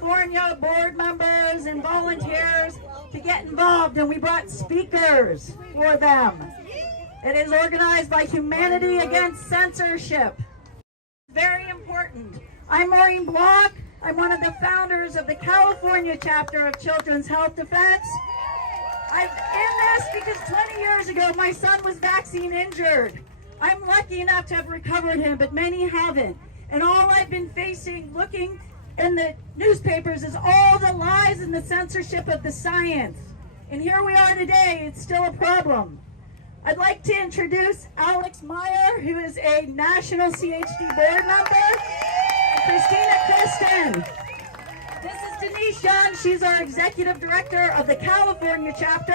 California board members and volunteers to get involved, and we brought speakers for them. It is organized by Humanity Against Censorship. Very important. I'm Maureen Block. I'm one of the founders of the California chapter of Children's Health Defense. I'm in this because 20 years ago my son was vaccine injured. I'm lucky enough to have recovered him, but many haven't. And all I've been facing, looking in the newspapers, is all the lies and the censorship of the science. And here we are today, it's still a problem. I'd like to introduce Alex Meyer, who is a national CHD board member, and Christina Kristen. This is Denise Young. She's our executive director of the California chapter.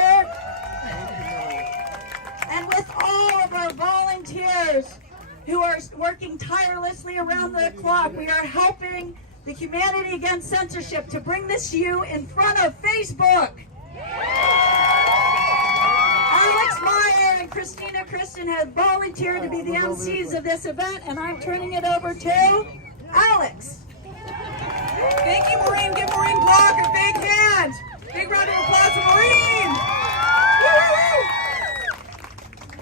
And with all of our volunteers who are working tirelessly around the clock, we are helping the Humanity Against Censorship to bring this to you in front of Facebook. Alex Meyer and Christina Kristen have volunteered to be the MCs of this event, and I'm turning it over to Alex. Thank you, Maureen. Give Maureen Block a big hand. Big round of applause for Maureen. Woo-hoo-hoo.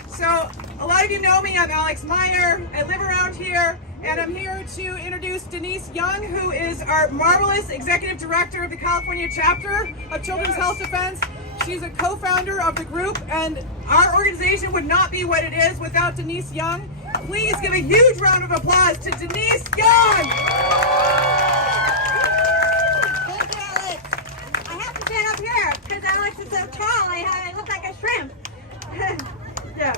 So, a lot of you know me. I'm Alex Meyer. I live around here, and I'm here to introduce Denise Young, who is our marvelous executive director of the California chapter of Children's Health Defense. She's a co-founder of the group, and our organization would not be what it is without Denise Young. Please give a huge round of applause to Denise Young. Thank you, Alex. I have to stand up here because Alex is so tall. I look like a shrimp. So,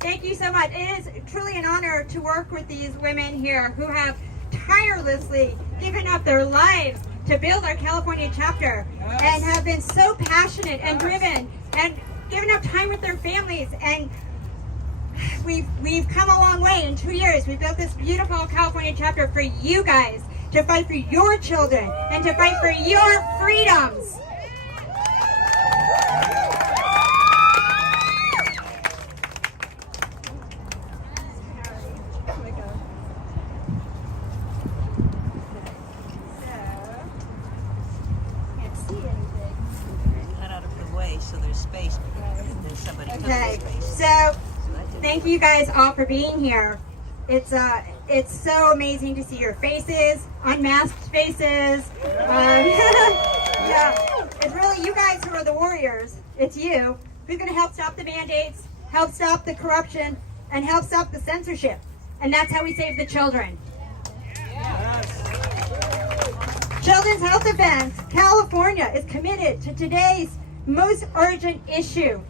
thank you so much. It is truly an honor to work with these women here who have tirelessly given up their lives to build our California chapter, and have been so passionate and driven and given up time with their families. And we've come a long way in 2 years. We built this beautiful California chapter for you guys, to fight for your children and to fight for your freedoms. Okay, so thank you guys all for being here. It's so amazing to see your faces, unmasked faces. Yeah, it's really you guys who are the warriors. It's you who's going to help stop the mandates, help stop the corruption, and help stop the censorship. And that's how we save the children. Children's Health Defense California is committed to today's most urgent issue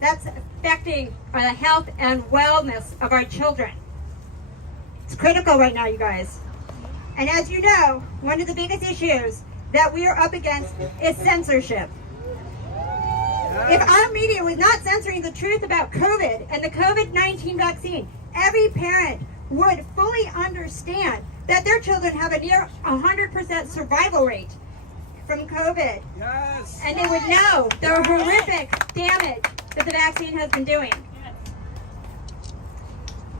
that's affecting the health and wellness of our children. It's critical right now, you guys. And as you know, one of the biggest issues that we are up against is censorship. If our media was not censoring the truth about COVID and the COVID-19 vaccine, every parent would fully understand that their children have a near 100% survival rate from COVID. Yes. And they would know the horrific damage that the vaccine has been doing.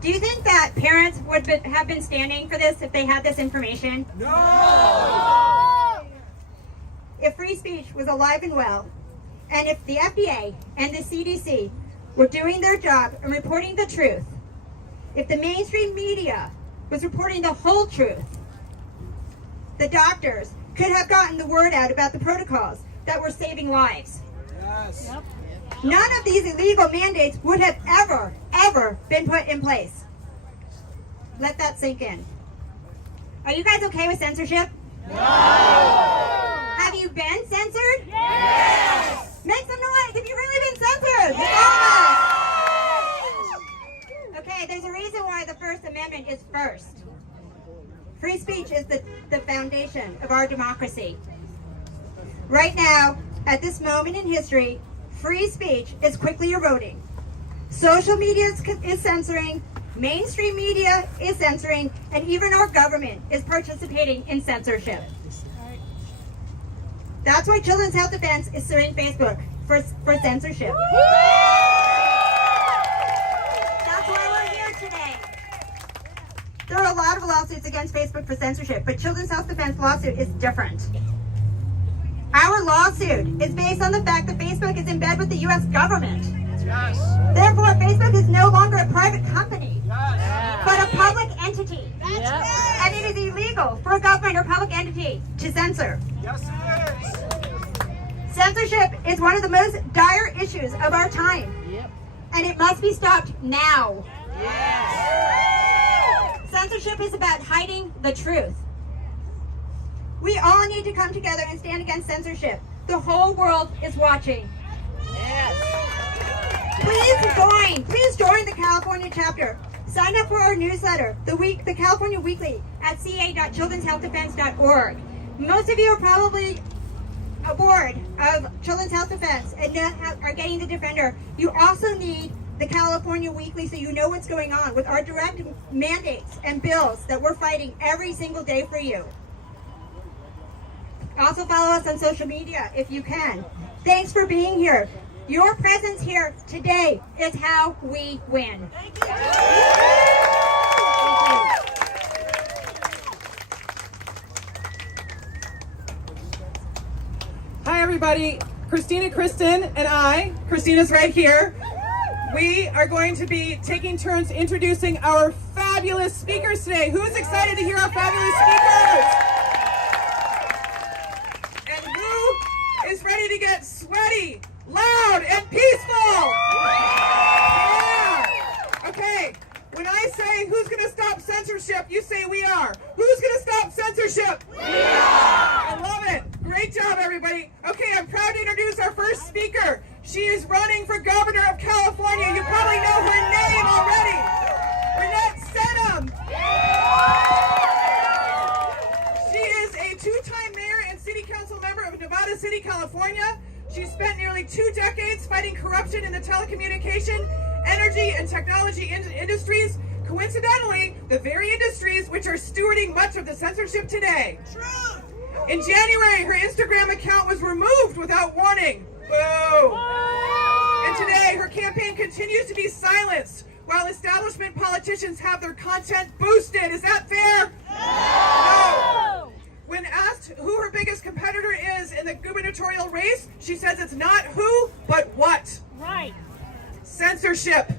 Do you think that parents would have been standing for this if they had this information? No! If free speech was alive and well, and if the FDA and the CDC were doing their job and reporting the truth, if the mainstream media was reporting the whole truth, the doctors could have gotten the word out about the protocols that were saving lives. Yes. Yep. None of these illegal mandates would have ever been put in place. Let that sink in. Are you guys okay with censorship? No! Have you been censored? Yes! Make some noise if you've really been censored! Yes! Okay, there's a reason why the First Amendment is first. Free speech is the foundation of our democracy. Right now, at this moment in history, free speech is quickly eroding. Social media is censoring, mainstream media is censoring, and even our government is participating in censorship. That's why Children's Health Defense is suing Facebook for censorship. That's why we're here today. There are a lot of lawsuits against Facebook for censorship, but Children's Self-Defense lawsuit is different. Our lawsuit is based on the fact that Facebook is in bed with the U.S. government. Yes. Therefore, Facebook is no longer a private company, Yes. but a public entity. Yes. And it is illegal for a government or public entity to censor. Yes, it is. Censorship is one of the most dire issues of our time. Yep. And it must be stopped now. Yes. Censorship is about hiding the truth. We all need to come together and stand against censorship. The whole world is watching. Please join the California chapter. Sign up for our newsletter, the California Weekly, at ca.childrenshealthdefense.org. Most of you are probably aboard of Children's Health Defense and are getting the Defender. You also need the California Weekly so you know what's going on with our direct mandates and bills that we're fighting every single day for you. Also follow us on social media if you can. Thanks for being here. Your presence here today is how we win. Thank you. Hi everybody, Kristen and I, Christina's right here. We are going to be taking turns introducing our fabulous speakers today. Who's excited to hear our fabulous speakers? And who is ready to get sweaty, loud, and peaceful? Yeah! Okay, when I say who's going to stop censorship, you say we are. Who's going to stop censorship? We are! I love it. Great job, everybody. Okay, I'm proud to introduce our first speaker. She is running for governor of California. You probably know her name already. Renette Senum. She is a two-time mayor and city council member of Nevada City, California. She spent nearly 2 decades fighting corruption in the telecommunication, energy, and technology industries. Coincidentally, the very industries which are stewarding much of the censorship today. True. In January, her Instagram account was removed without warning. Boo! And today, her campaign continues to be silenced while establishment politicians have their content boosted. Is that fair? No! When asked who her biggest competitor is in the gubernatorial race, she says it's not who, but what. Right. Censorship.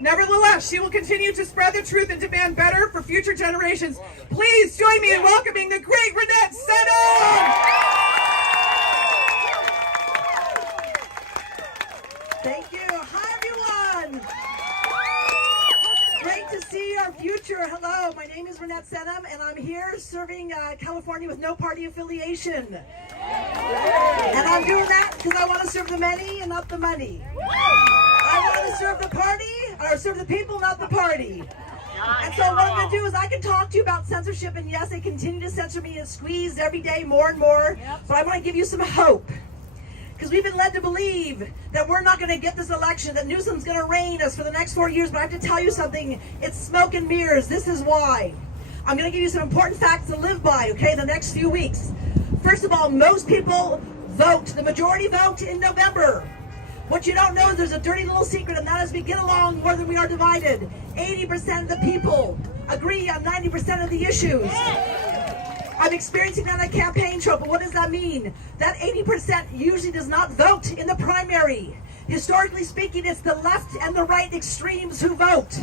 Nevertheless, she will continue to spread the truth and demand better for future generations. Please join me in welcoming the great Renette Senum! Thank you. Hi, everyone. Great to see our future. Hello, my name is Renette Senum, and I'm here serving California with no party affiliation. And I'm doing that because I want to serve the many and not the money. I want to serve the party, or serve the people, not the party. And so what I'm going to do is I can talk to you about censorship, and yes, they continue to censor me and squeeze every day more and more, but I want to give you some hope. Because we've been led to believe that we're not going to get this election, that Newsom's going to reign us for the next 4 years, but I have to tell you something, it's smoke and mirrors. This is why. I'm going to give you some important facts to live by, okay, the next few weeks. First of all, most people vote, the majority vote in November. What you don't know is there's a dirty little secret, and that is we get along more than we are divided. 80% of the people agree on 90% of the issues. I'm experiencing that on campaign trail, but what does that mean? That 80% usually does not vote in the primary. Historically speaking, it's the left and the right extremes who vote.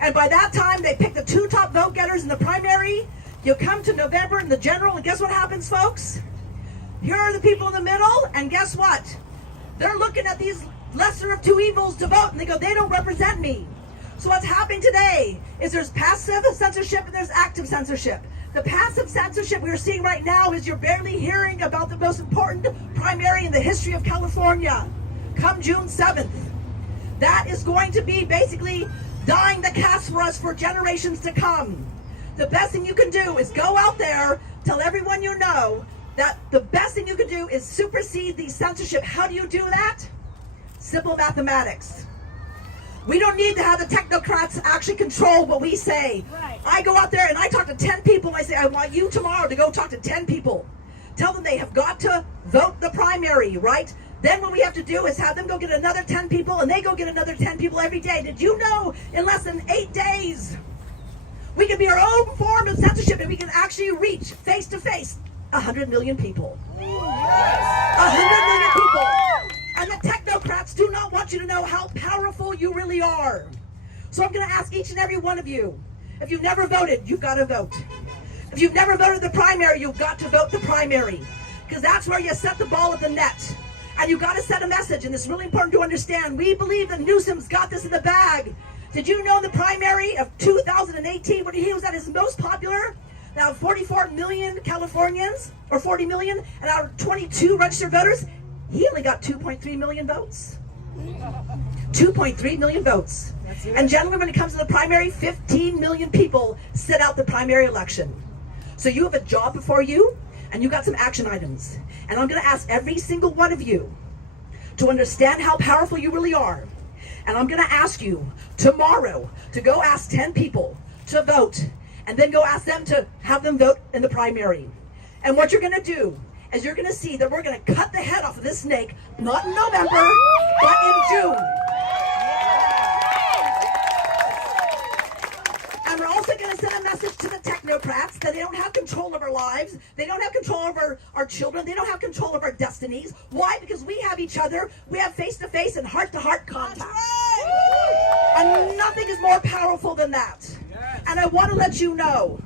And by that time, they pick the 2 top vote getters in the primary. You come to November in the general, and guess what happens, folks? Here are the people in the middle, and guess what? They're looking at these lesser of 2 evils to vote, and they go, they don't represent me. So what's happening today is there's passive censorship and there's active censorship. The passive censorship we're seeing right now is you're barely hearing about the most important primary in the history of California, come June 7th. That is going to be basically dying the cast for us for generations to come. The best thing you can do is go out there, tell everyone you know that the best thing you can do is supersede the censorship. How do you do that? Simple mathematics. We don't need to have the technocrats actually control what we say. Right. I go out there and I talk to 10 people and I say, I want you tomorrow to go talk to 10 people. Tell them they have got to vote the primary, right? Then what we have to do is have them go get another 10 people and they go get another 10 people every day. Did you know in less than 8 days, We can be our own form of censorship, and we can actually reach face to face 100 million people. 100 million people. And the technocrats do not want you to know how powerful you really are. So I'm going to ask each and every one of you, if you've never voted, you've got to vote. If you've never voted the primary, you've got to vote the primary. Because that's where you set the ball at the net. And you've got to set a message, and it's really important to understand. We believe that Newsom's got this in the bag. Did you know in the primary of 2018, when he was at his most popular, now 44 million Californians, or 40 million, and out of 22 registered voters, he only got 2.3 million votes. 2.3 million votes. And gentlemen, when it comes to the primary, 15 million people sit out the primary election. So you have a job before you, and you got some action items. And I'm going to ask every single one of you to understand how powerful you really are. And I'm going to ask you tomorrow to go ask 10 people to vote, and then go ask them to have them vote in the primary. And what you're going to do is you're going to see that we're going to cut the head off of this snake, not in November, but in June. And we're also going to send a message to the technocrats that they don't have control of our lives. They don't have control over our children. They don't have control of our destinies. Why? Because we have each other. We have face-to-face and heart-to-heart contact. And nothing is more powerful than that. And I want to let you know,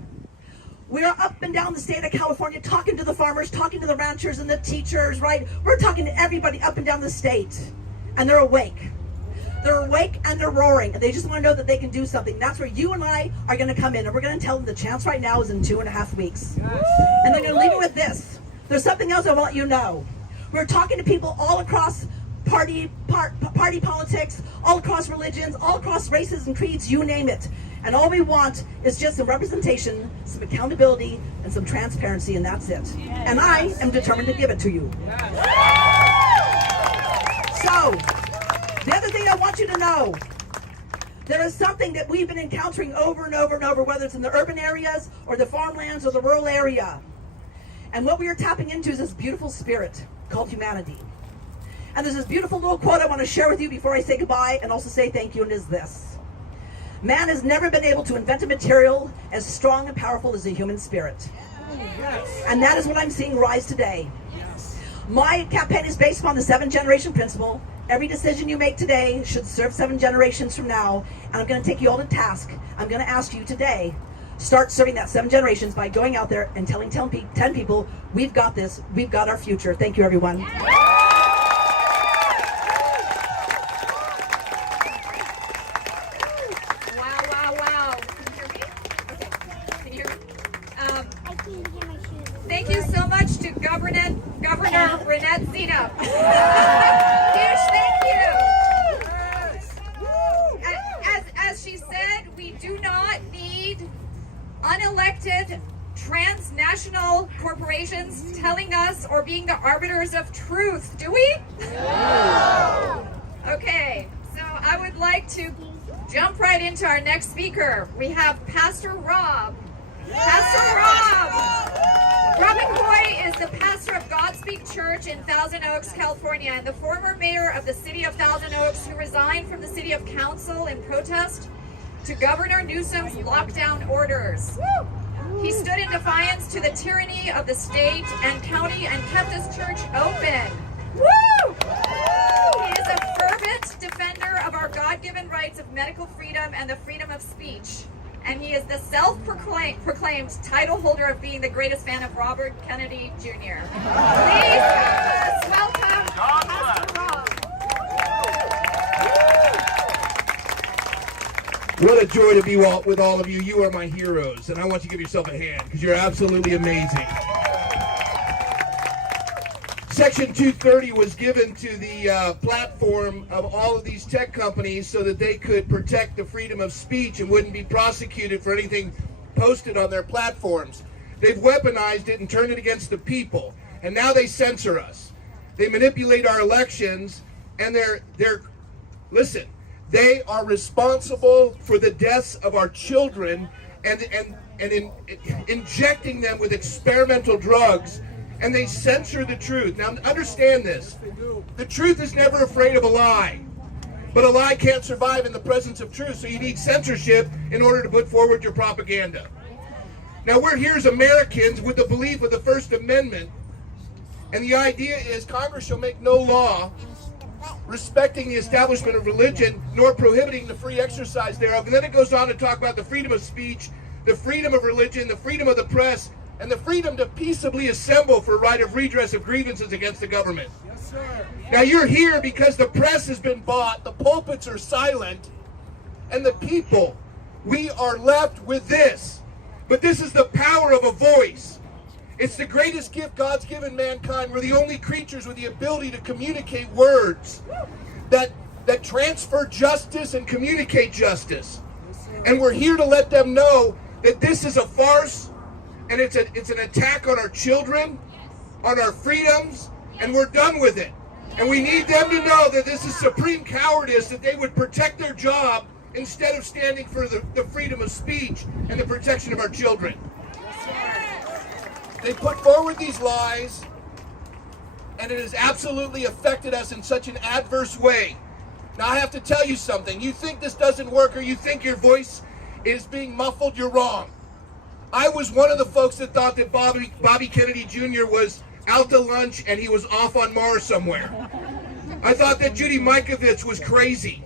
we are up and down the state of California talking to the farmers, talking to the ranchers and the teachers, right? We're talking to everybody up and down the state. And they're awake. They're awake and they're roaring. And they just want to know that they can do something. That's where you and I are going to come in. And we're going to tell them the chance right now is in 2.5 weeks. And they're going to leave it with this. There's something else I want you to know. We're talking to people all across party politics, all across religions, all across races and creeds, you name it. And all we want is just some representation, some accountability, and some transparency, and that's it. And I am determined to give it to you. So, the other thing I want you to know, there is something that we've been encountering over and over and over, whether it's in the urban areas or the farmlands or the rural area. And what we are tapping into is this beautiful spirit called humanity. And there's this beautiful little quote I want to share with you before I say goodbye and also say thank you, and is this. Man has never been able to invent a material as strong and powerful as the human spirit. And that is what I'm seeing rise today. My campaign is based upon the 7-generation principle. Every decision you make today should serve 7 generations from now. And I'm going to take you all to task. I'm going to ask you today, start serving that 7 generations by going out there and telling 10 people, we've got this, we've got our future. Thank you, everyone. Thank you so much to Governor Renette Zena. Huge thank you. As she said, we do not need unelected transnational corporations telling us or being the arbiters of truth, do we? No. Okay, so I would like to jump right into our next speaker. We have Pastor Rob. Pastor Rob! Rob McCoy is the pastor of Godspeak Church in Thousand Oaks, California, and the former mayor of the city of Thousand Oaks, who resigned from the city of council in protest to Governor Newsom's lockdown orders. He stood in defiance to the tyranny of the state and county and kept his church open. Woo! He is a fervent defender of our God-given rights of medical freedom and the freedom of speech. And he is the self-proclaimed title holder of being the greatest fan of Robert Kennedy Jr. Please welcome Pastor Rob. What a joy to be with all of you. You are my heroes, and I want you to give yourself a hand because you're absolutely amazing. Section 230 was given to the platform of all of these tech companies so that they could protect the freedom of speech and wouldn't be prosecuted for anything posted on their platforms. They've weaponized it and turned it against the people, and now they censor us. They manipulate our elections, and listen, they are responsible for the deaths of our children and injecting them with experimental drugs. And they censor the truth. Now, understand this. The truth is never afraid of a lie. But a lie can't survive in the presence of truth, so you need censorship in order to put forward your propaganda. Now, we're here as Americans with the belief of the First Amendment, and the idea is Congress shall make no law respecting the establishment of religion, nor prohibiting the free exercise thereof. And then it goes on to talk about the freedom of speech, the freedom of religion, the freedom of the press, and the freedom to peaceably assemble for right of redress of grievances against the government. Yes, sir. Now you're here because the press has been bought, the pulpits are silent, and the people, we are left with this. But this is the power of a voice. It's the greatest gift God's given mankind. We're the only creatures with the ability to communicate words that transfer justice and communicate justice. And we're here to let them know that this is a farce, and it's an attack on our children, on our freedoms, and we're done with it. And we need them to know that this is supreme cowardice, that they would protect their job instead of standing for the freedom of speech and the protection of our children. They put forward these lies, and it has absolutely affected us in such an adverse way. Now, I have to tell you something. You think this doesn't work, or you think your voice is being muffled, you're wrong. I was one of the folks that thought that Bobby Kennedy Jr. was out to lunch and he was off on Mars somewhere. I thought that Judy Mikovits was crazy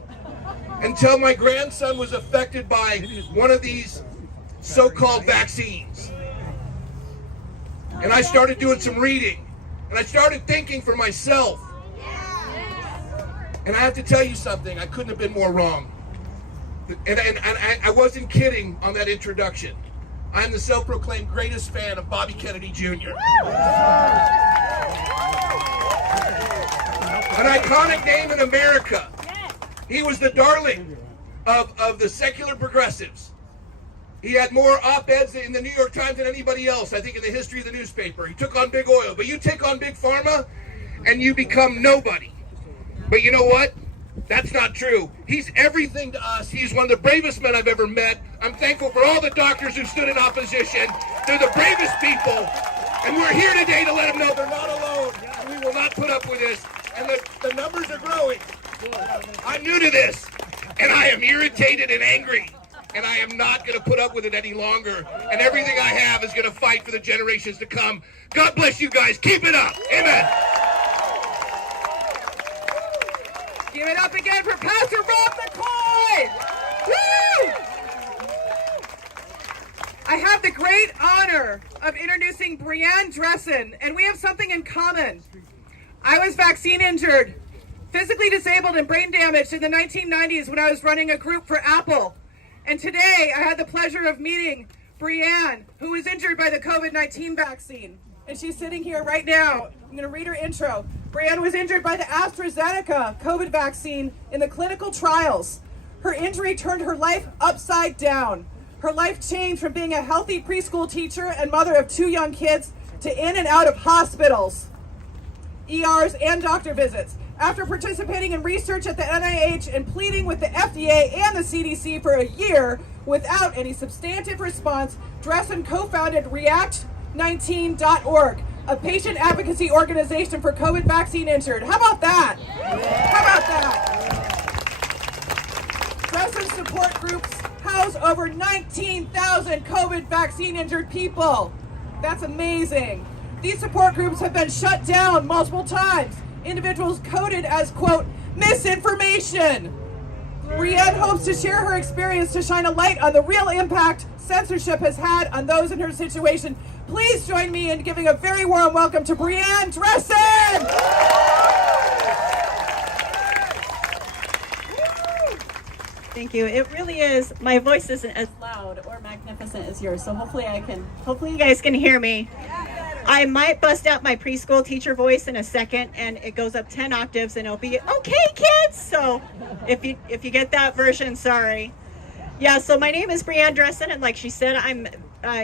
until my grandson was affected by one of these so-called vaccines. And I started doing some reading, and I started thinking for myself. And I have to tell you something, I couldn't have been more wrong. And I wasn't kidding on that introduction. I'm the self-proclaimed greatest fan of Bobby Kennedy Jr. An iconic name in America. He was the darling of the secular progressives. He had more op-eds in the New York Times than anybody else, I think, in the history of the newspaper. He took on big oil. But you take on big pharma, and you become nobody. But you know what? That's not true. He's everything to us. He's one of the bravest men I've ever met. I'm thankful for all the doctors who stood in opposition. They're the bravest people. And we're here today to let them know they're not alone. We will not put up with this. And the numbers are growing. I'm new to this, and I am irritated and angry. And I am not going to put up with it any longer. And everything I have is going to fight for the generations to come. God bless you guys. Keep it up. Amen. Give it up again for Pastor Rob McCoy. Woo! I have the great honor of introducing Brianne Dressen, and we have something in common. I was vaccine injured, physically disabled, and brain damaged in the 1990s when I was running a group for Apple. And today, I had the pleasure of meeting Brianne, who was injured by the COVID-19 vaccine. And she's sitting here right now. I'm going to read her intro. Brianne was injured by the AstraZeneca COVID vaccine in the clinical trials. Her injury turned her life upside down. Her life changed from being a healthy preschool teacher and mother of 2 young kids to in and out of hospitals, ERs, and doctor visits. After participating in research at the NIH and pleading with the FDA and the CDC for a year without any substantive response, Dressen co-founded React19.org, a patient advocacy organization for COVID vaccine injured. How about that? How about that? Dressen support groups house over 19,000 COVID vaccine injured people. That's amazing. These support groups have been shut down multiple times. Individuals coded as, quote, misinformation. Brianne hopes to share her experience to shine a light on the real impact censorship has had on those in her situation. Please join me in giving a very warm welcome to Brianne Dressen. Thank you. It really is, my voice isn't as loud or magnificent as yours, so hopefully you guys can hear me. I might bust out my preschool teacher voice in a second, and it goes up 10 octaves, and it'll be, okay, kids! So if you get that version, sorry. Yeah, so my name is Brianne Dressen, and like she said, I'm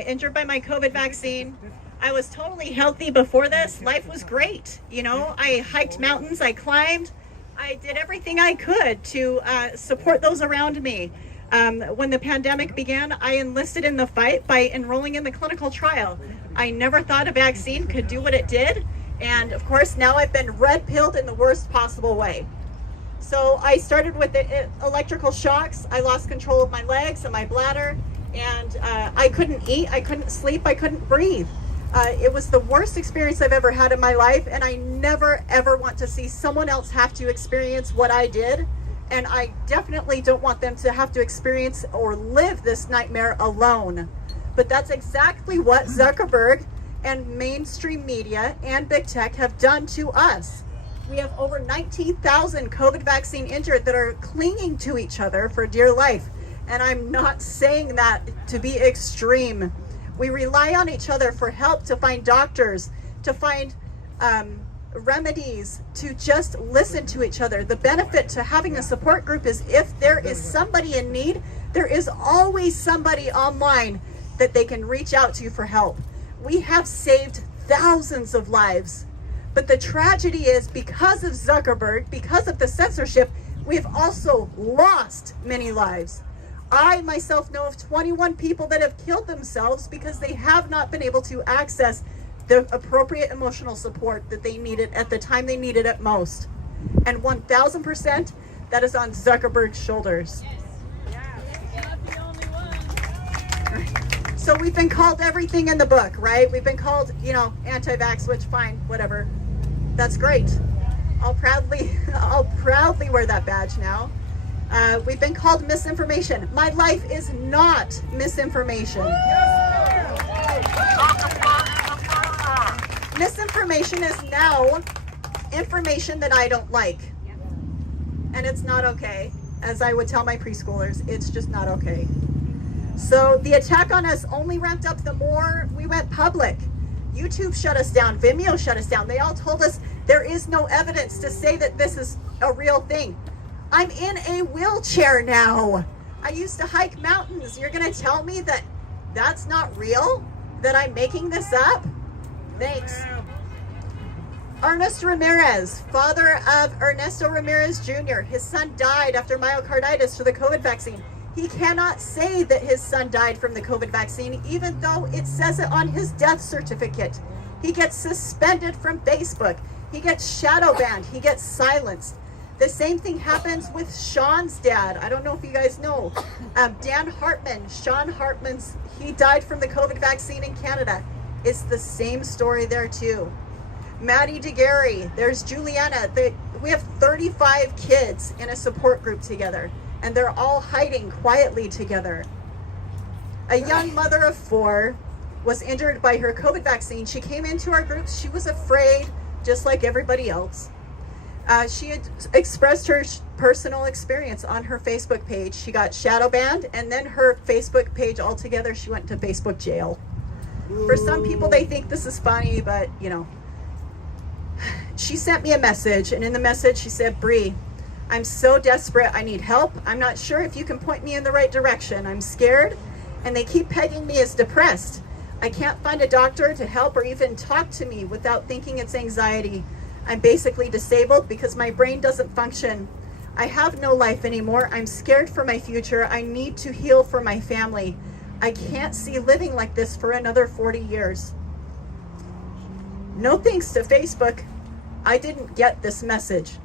injured by my COVID vaccine. I was totally healthy before this. Life was great. You know, I hiked mountains, I climbed. I did everything I could to support those around me. When the pandemic began, I enlisted in the fight by enrolling in the clinical trial. I never thought a vaccine could do what it did. And of course, now I've been red-pilled in the worst possible way. So I started with the electrical shocks. I lost control of my legs and my bladder, and I couldn't eat, I couldn't sleep, I couldn't breathe. It was the worst experience I've ever had in my life, and I never ever want to see someone else have to experience what I did. And I definitely don't want them to have to experience or live this nightmare alone. But that's exactly what Zuckerberg and mainstream media and big tech have done to us. We have over 19,000 COVID vaccine injured that are clinging to each other for dear life. And I'm not saying that to be extreme. We rely on each other for help, to find doctors, to find remedies, to just listen to each other. The benefit to having a support group is if there is somebody in need, there is always somebody online that they can reach out to for help. We have saved thousands of lives. But the tragedy is, because of Zuckerberg, because of the censorship, we've also lost many lives. I myself know of 21 people that have killed themselves because they have not been able to access the appropriate emotional support that they needed at the time they needed it most. And 1,000%, that is on Zuckerberg's shoulders. So we've been called everything in the book, right? We've been called, anti-vax, which fine, whatever. That's great. I'll proudly wear that badge now. We've been called misinformation. My life is not misinformation. Misinformation is now information that I don't like. And it's not okay. As I would tell my preschoolers, it's just not okay. So the attack on us only ramped up the more we went public. YouTube shut us down, Vimeo shut us down. They all told us there is no evidence to say that this is a real thing. I'm in a wheelchair now. I used to hike mountains. You're gonna tell me that that's not real? That I'm making this up? Thanks. Ernest Ramirez, father of Ernesto Ramirez Jr. His son died after myocarditis for the COVID vaccine. He cannot say that his son died from the COVID vaccine, even though it says it on his death certificate. He gets suspended from Facebook. He gets shadow banned. He gets silenced. The same thing happens with Sean's dad. I don't know if you guys know. Dan Hartman, Sean Hartman's, he died from the COVID vaccine in Canada. It's the same story there too. Maddie DeGarry, there's Juliana. We have 35 kids in a support group together, and they're all hiding quietly together. A young mother of 4 was injured by her COVID vaccine. She came into our group. She was afraid, just like everybody else. She had expressed her personal experience on her Facebook page. She got shadow banned, and then her Facebook page altogether, she went to Facebook jail. For some people, they think this is funny, but she sent me a message, and in the message she said, "Bree, I'm so desperate, I need help. I'm not sure if you can point me in the right direction. I'm scared, and they keep pegging me as depressed. I can't find a doctor to help or even talk to me without thinking it's anxiety. I'm basically disabled because my brain doesn't function. I have no life anymore. I'm scared for my future. I need to heal for my family. I can't see living like this for another 40 years." No thanks to Facebook, I didn't get this message.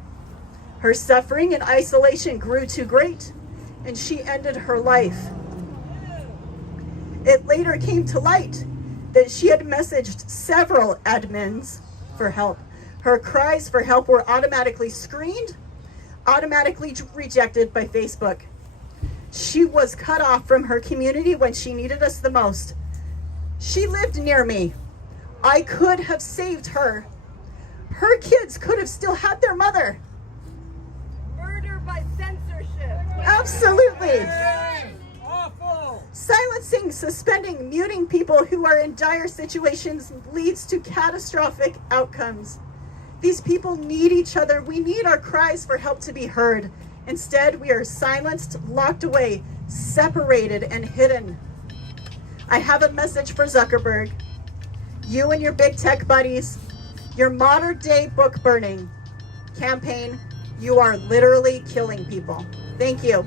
Her suffering and isolation grew too great, and she ended her life. It later came to light that she had messaged several admins for help. Her cries for help were automatically screened, automatically rejected by Facebook. She was cut off from her community when she needed us the most. She lived near me. I could have saved her. Her kids could have still had their mother. Murder by censorship. Absolutely. Awful. Silencing, suspending, muting people who are in dire situations leads to catastrophic outcomes. These people need each other. We need our cries for help to be heard. Instead, we are silenced, locked away, separated, and hidden. I have a message for Zuckerberg. You and your big tech buddies, your modern day book burning campaign, you are literally killing people. Thank you.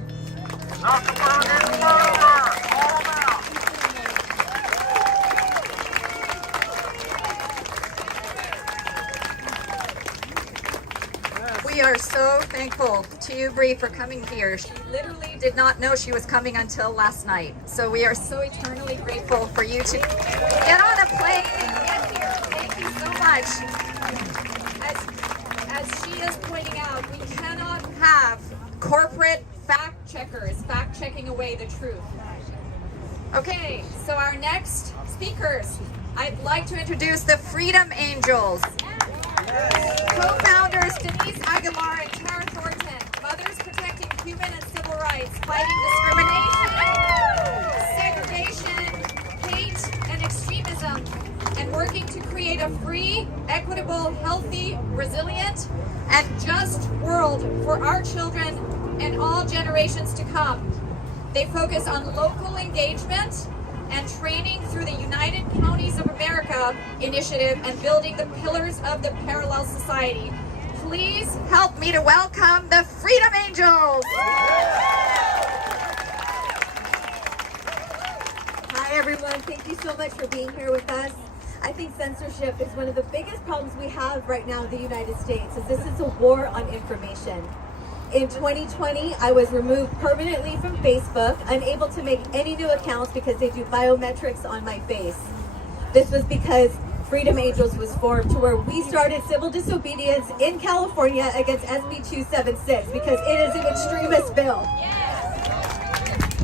We We are so thankful to you, Bree, for coming here. She literally did not know she was coming until last night. So we are so eternally grateful for you to get on a plane and get here. Thank you so much. As she is pointing out, we cannot have corporate fact checkers fact checking away the truth. Okay, so our next speakers, I'd like to introduce the Freedom Angels. Co-founders Denise Aguilar and Tara Thornton, mothers protecting human and civil rights, fighting discrimination, segregation, hate, and extremism, and working to create a free, equitable, healthy, resilient, and just world for our children and all generations to come. They focus on local engagement and training through the United Counties of America initiative and building the pillars of the parallel society. Please help me to welcome the Freedom Angels. Hi everyone, thank you so much for being here with us. I think censorship is one of the biggest problems we have right now in the United States, as this is a war on information. In 2020, I was removed permanently from Facebook, unable to make any new accounts because they do biometrics on my face. This was because Freedom Angels was formed to where we started civil disobedience in California against SB 276 because it is an extremist bill.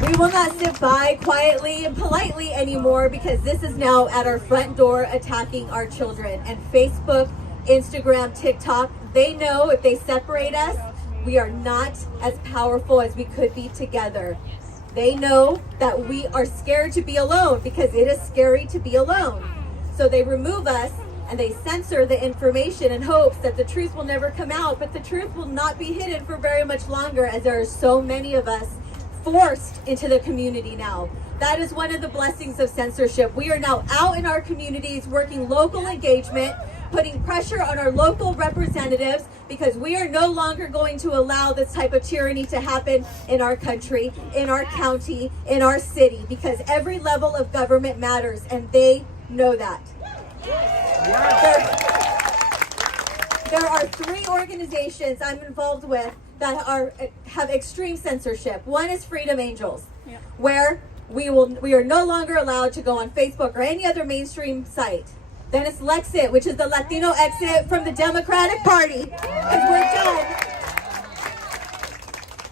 We will not sit by quietly and politely anymore because this is now at our front door attacking our children. And Facebook, Instagram, TikTok, they know if they separate us, we are not as powerful as we could be together. They know that we are scared to be alone because it is scary to be alone. So they remove us and they censor the information in hopes that the truth will never come out, but the truth will not be hidden for very much longer as there are so many of us forced into the community now. That is one of the blessings of censorship. We are now out in our communities working local engagement, putting pressure on our local representatives because we are no longer going to allow this type of tyranny to happen in our country, in our county, in our city, because every level of government matters and they know that. There are 3 organizations I'm involved with that have extreme censorship. One is Freedom Angels, where we are no longer allowed to go on Facebook or any other mainstream site. Then it's Lexit, which is the Latino exit from the Democratic Party, because we're done.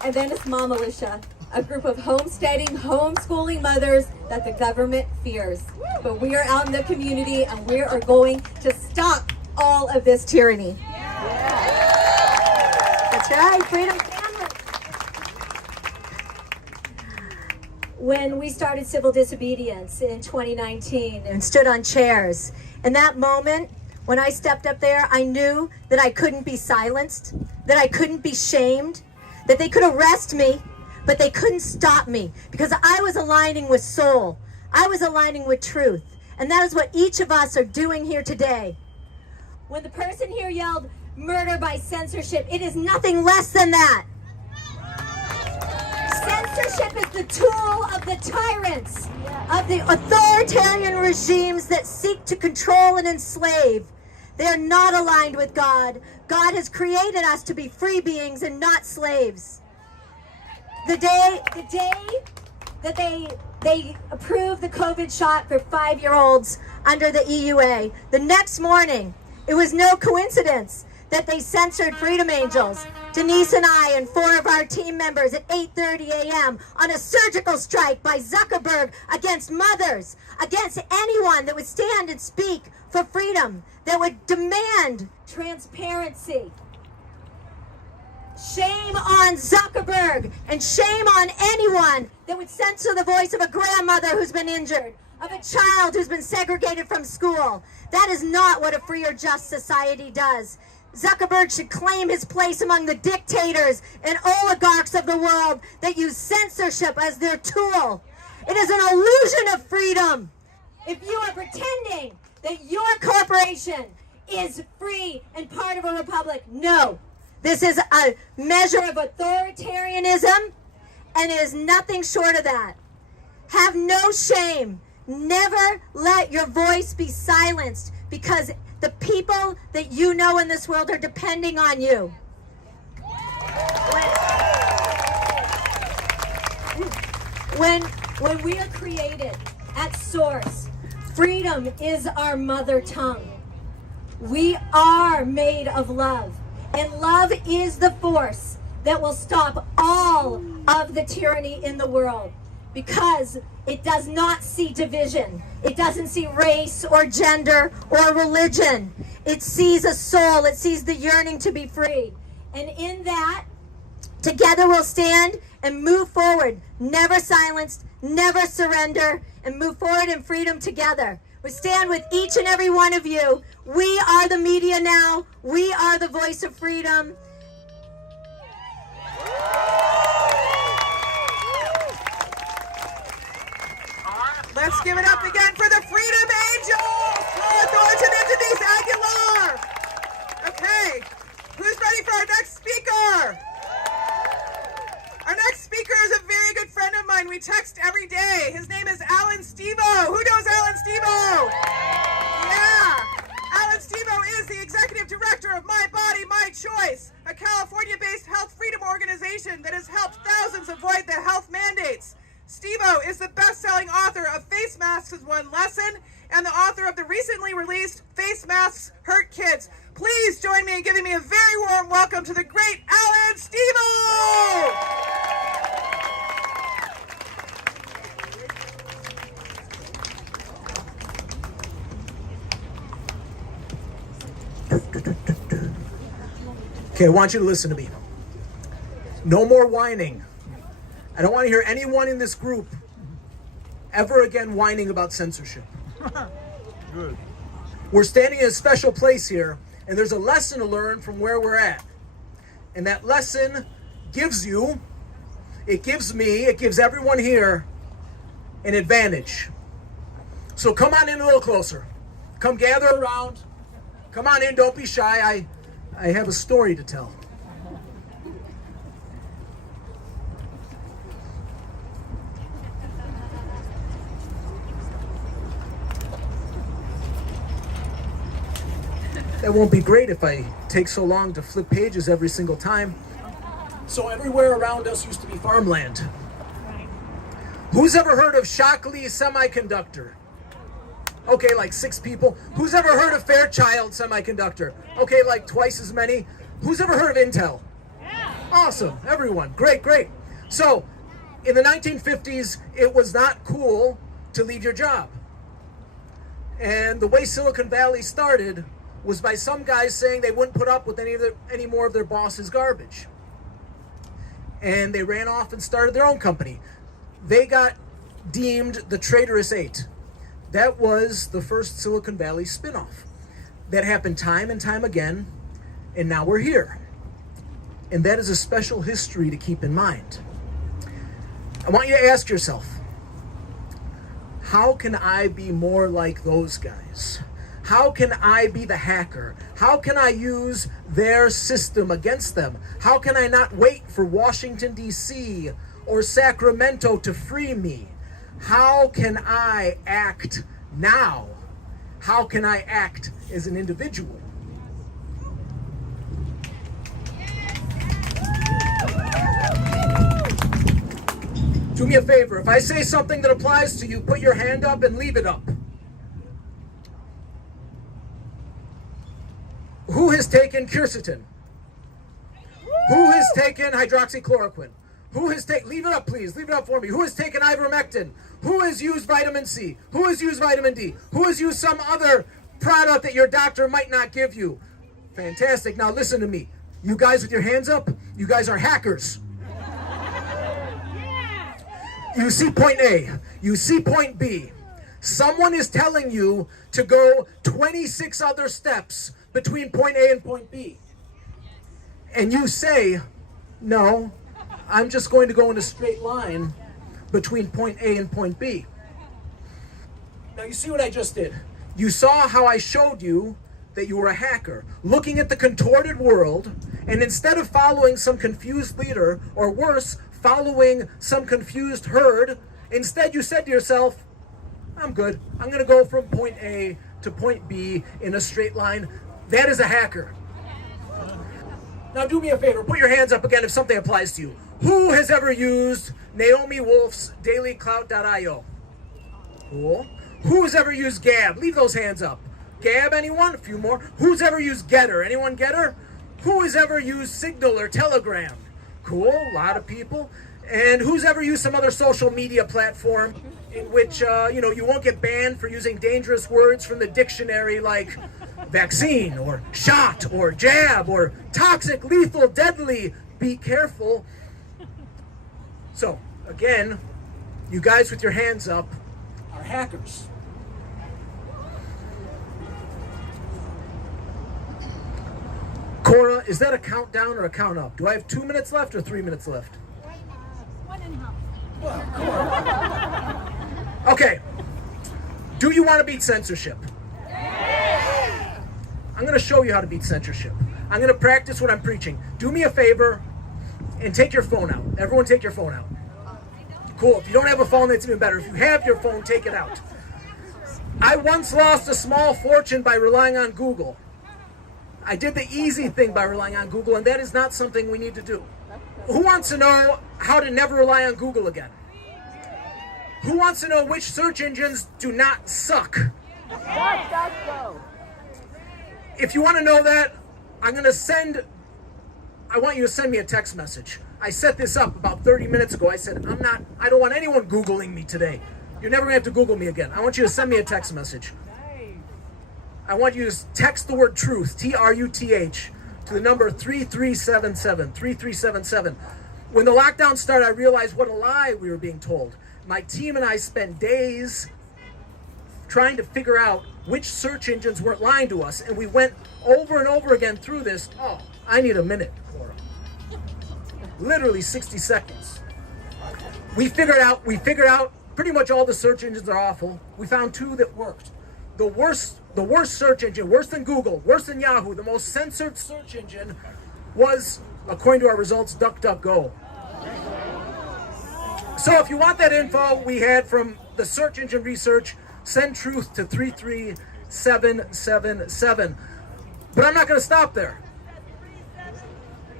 And then it's Mom Militia, a group of homesteading, homeschooling mothers that the government fears. But we are out in the community and we are going to stop all of this tyranny. That's right, Freedom Family. When we started civil disobedience in 2019 and stood on chairs, in that moment, when I stepped up there, I knew that I couldn't be silenced, that I couldn't be shamed, that they could arrest me, but they couldn't stop me because I was aligning with soul. I was aligning with truth. And that is what each of us are doing here today. When the person here yelled, "Murder by censorship," it is nothing less than that. Censorship is the tool of the tyrants, of the authoritarian regimes that seek to control and enslave. They are not aligned with God. God has created us to be free beings and not slaves. The day that they approved the COVID shot for 5-year-olds under the EUA, the next morning, it was no coincidence that they censored Freedom Angels, Denise and I and 4 of our team members at 8:30 a.m. on a surgical strike by Zuckerberg against mothers, against anyone that would stand and speak for freedom, that would demand transparency. Shame on Zuckerberg and shame on anyone that would censor the voice of a grandmother who's been injured, of a child who's been segregated from school. That is not what a free or just society does. Zuckerberg should claim his place among the dictators and oligarchs of the world that use censorship as their tool. It is an illusion of freedom. If you are pretending that your corporation is free and part of a republic, no. This is a measure of authoritarianism, and it is nothing short of that. Have no shame. Never let your voice be silenced because the people that you know in this world are depending on you. When we are created at source, freedom is our mother tongue. We are made of love, and love is the force that will stop all of the tyranny in the world, because it does not see division. It doesn't see race or gender or religion. It sees a soul. It sees the yearning to be free. And in that, together we'll stand and move forward, never silenced, never surrender, and move forward in freedom together. We stand with each and every one of you. We are the media now. We are the voice of freedom. Let's give it up again for the Freedom Angels! Flora Thornton and Denise Aguilar! Okay, who's ready for our next speaker? Our next speaker is a very good friend of mine. We text every day. His name is Alan Stevo. Who knows Alan Stevo? Yeah. Alan Stevo is the executive director of My Body, My Choice, a California-based health freedom organization that has helped thousands avoid the health mandates. Stevo is the best-selling author of Face Masks is One Lesson and the author of the recently released Face Masks Hurt Kids. Please join me in giving me a very warm welcome to the great Alan Stevo! Okay, I want you to listen to me. No more whining. I don't want to hear anyone in this group ever again whining about censorship. Good. We're standing in a special place here, and there's a lesson to learn from where we're at. And that lesson gives you, it gives me, it gives everyone here an advantage. So come on in a little closer. Come gather around. Come on in, don't be shy. I have a story to tell. That won't be great if I take so long to flip pages every single time. So everywhere around us used to be farmland. Who's ever heard of Shockley Semiconductor? Okay, like 6 people. Who's ever heard of Fairchild Semiconductor? Okay, like twice as many. Who's ever heard of Intel? Yeah. Awesome, everyone. Great, great. So, in the 1950s, it was not cool to leave your job. And the way Silicon Valley started was by some guys saying they wouldn't put up with any more of their boss's garbage. And they ran off and started their own company. They got deemed the traitorous 8. That was the first Silicon Valley spinoff. That happened time and time again, and now we're here. And that is a special history to keep in mind. I want you to ask yourself, how can I be more like those guys? How can I be the hacker? How can I use their system against them? How can I not wait for Washington, D.C. or Sacramento to free me? How can I act now? How can I act as an individual? Do me a favor. If I say something that applies to you, put your hand up and leave it up. Who has taken quercetin? Who has taken hydroxychloroquine? Who has taken, leave it up please, leave it up for me. Who has taken ivermectin? Who has used vitamin C? Who has used vitamin D? Who has used some other product that your doctor might not give you? Fantastic. Now listen to me. You guys with your hands up, you guys are hackers. You see point A, you see point B. Someone is telling you to go 26 other steps between point A and point B. And you say, no, I'm just going to go in a straight line between point A and point B. Now you see what I just did? You saw how I showed you that you were a hacker, looking at the contorted world, and instead of following some confused leader, or worse, following some confused herd, instead you said to yourself, I'm good. I'm going to go from point A to point B in a straight line. That is a hacker. Now do me a favor, put your hands up again if something applies to you. Who has ever used Naomi Wolfe's dailyclout.io? Cool. Who's ever used Gab? Leave those hands up. Gab, anyone? A few more. Who's ever used Getter? Anyone Getter? Who has ever used Signal or Telegram? Cool, a lot of people. And who's ever used some other social media platform in which, you won't get banned for using dangerous words from the dictionary like vaccine or shot or jab or toxic, lethal, deadly, be careful. So, again, you guys with your hands up are hackers. Cora, is that a countdown or a count up? Do I have 2 minutes left or 3 minutes left? 1.5. Okay. Do you want to beat censorship? I'm going to show you how to beat censorship. I'm going to practice what I'm preaching. Do me a favor and take your phone out. Everyone take your phone out. Cool. If you don't have a phone, that's even better. If you have your phone, take it out. I once lost a small fortune by relying on Google. I did the easy thing by relying on Google, and that is not something we need to do. Who wants to know how to never rely on Google again? Who wants to know which search engines do not suck? If you want to know that, I want you to send me a text message. I set this up about 30 minutes ago. I said, I don't want anyone Googling me today. You're never going to have to Google me again. I want you to send me a text message. I want you to text the word truth, T-R-U-T-H, to the number 3377, 3377. When the lockdown started, I realized what a lie we were being told. My team and I spent days trying to figure out which search engines weren't lying to us, and we went over and over again through this. Oh, I need a minute, Cora. Literally 60 seconds. We figured out pretty much all the search engines are awful. We found 2 that worked. The worst search engine, worse than Google, worse than Yahoo, the most censored search engine was, according to our results, DuckDuckGo. So if you want that info we had from the search engine research, send truth to 33777. But I'm not going to stop there.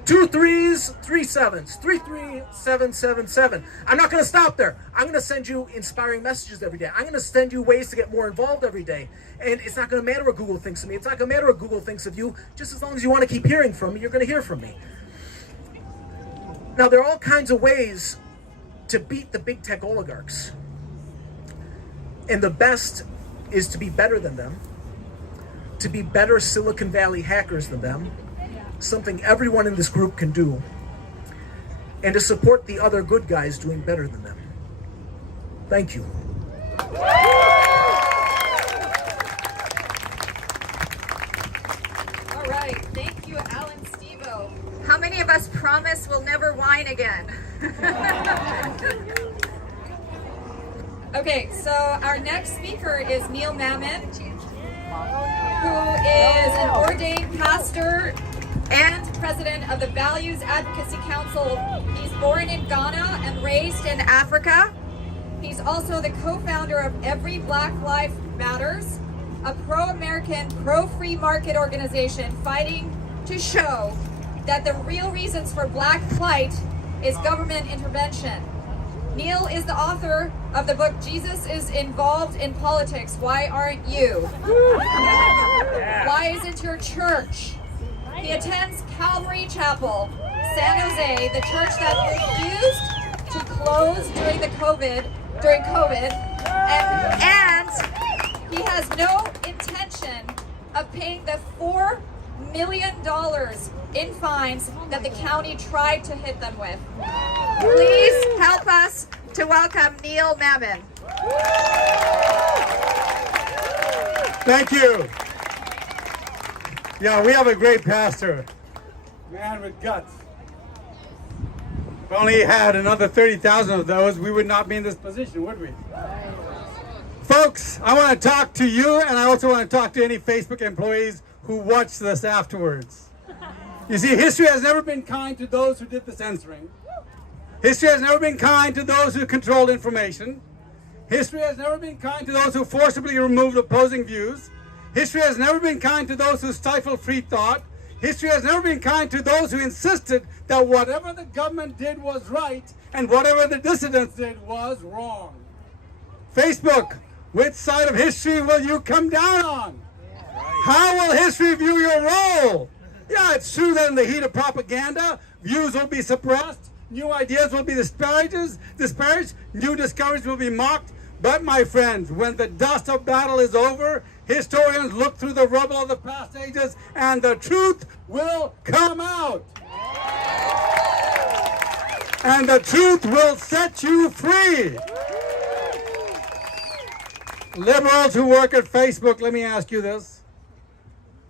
2 3s, 3 7s, 33777. I'm not going to stop there. I'm going to send you inspiring messages every day. I'm going to send you ways to get more involved every day. And it's not going to matter what Google thinks of me. It's not going to matter what Google thinks of you. Just as long as you want to keep hearing from me, you're going to hear from me. Now, there are all kinds of ways to beat the big tech oligarchs. And the best is to be better than them, to be better Silicon Valley hackers than them, something everyone in this group can do, and to support the other good guys doing better than them. Thank you. All right, thank you, Alan Stevo. How many of us promise we'll never whine again? Okay, so our next speaker is Neil Mammon, who is an ordained pastor and president of the Values Advocacy Council. He's born in Ghana and raised in Africa. He's also the co-founder of Every Black Life Matters, a pro-American, pro-free market organization fighting to show that the real reasons for Black plight is government intervention. Neil is the author of the book, Jesus is Involved in Politics, Why Aren't You? Why Isn't Your Church? He attends Calvary Chapel, San Jose, the church that refused to close during COVID, and he has no intention of paying the $4 million in fines that the county tried to hit them with. Please help us to welcome Neil Mammon. Thank you. Yeah, we have a great pastor, man with guts. If only he had another 30,000 of those, we would not be in this position, would we? Folks, I want to talk to you, and I also want to talk to any Facebook employees who watch this afterwards. You see, history has never been kind to those who did the censoring. History has never been kind to those who controlled information. History has never been kind to those who forcibly removed opposing views. History has never been kind to those who stifle free thought. History has never been kind to those who insisted that whatever the government did was right and whatever the dissidents did was wrong. Facebook, which side of history will you come down on? How will history view your role? Yeah, it's true that in the heat of propaganda, views will be suppressed, new ideas will be disparaged, new discoveries will be mocked. But my friends, when the dust of battle is over, historians look through the rubble of the past ages and the truth will come out. And the truth will set you free. Liberals who work at Facebook, let me ask you this.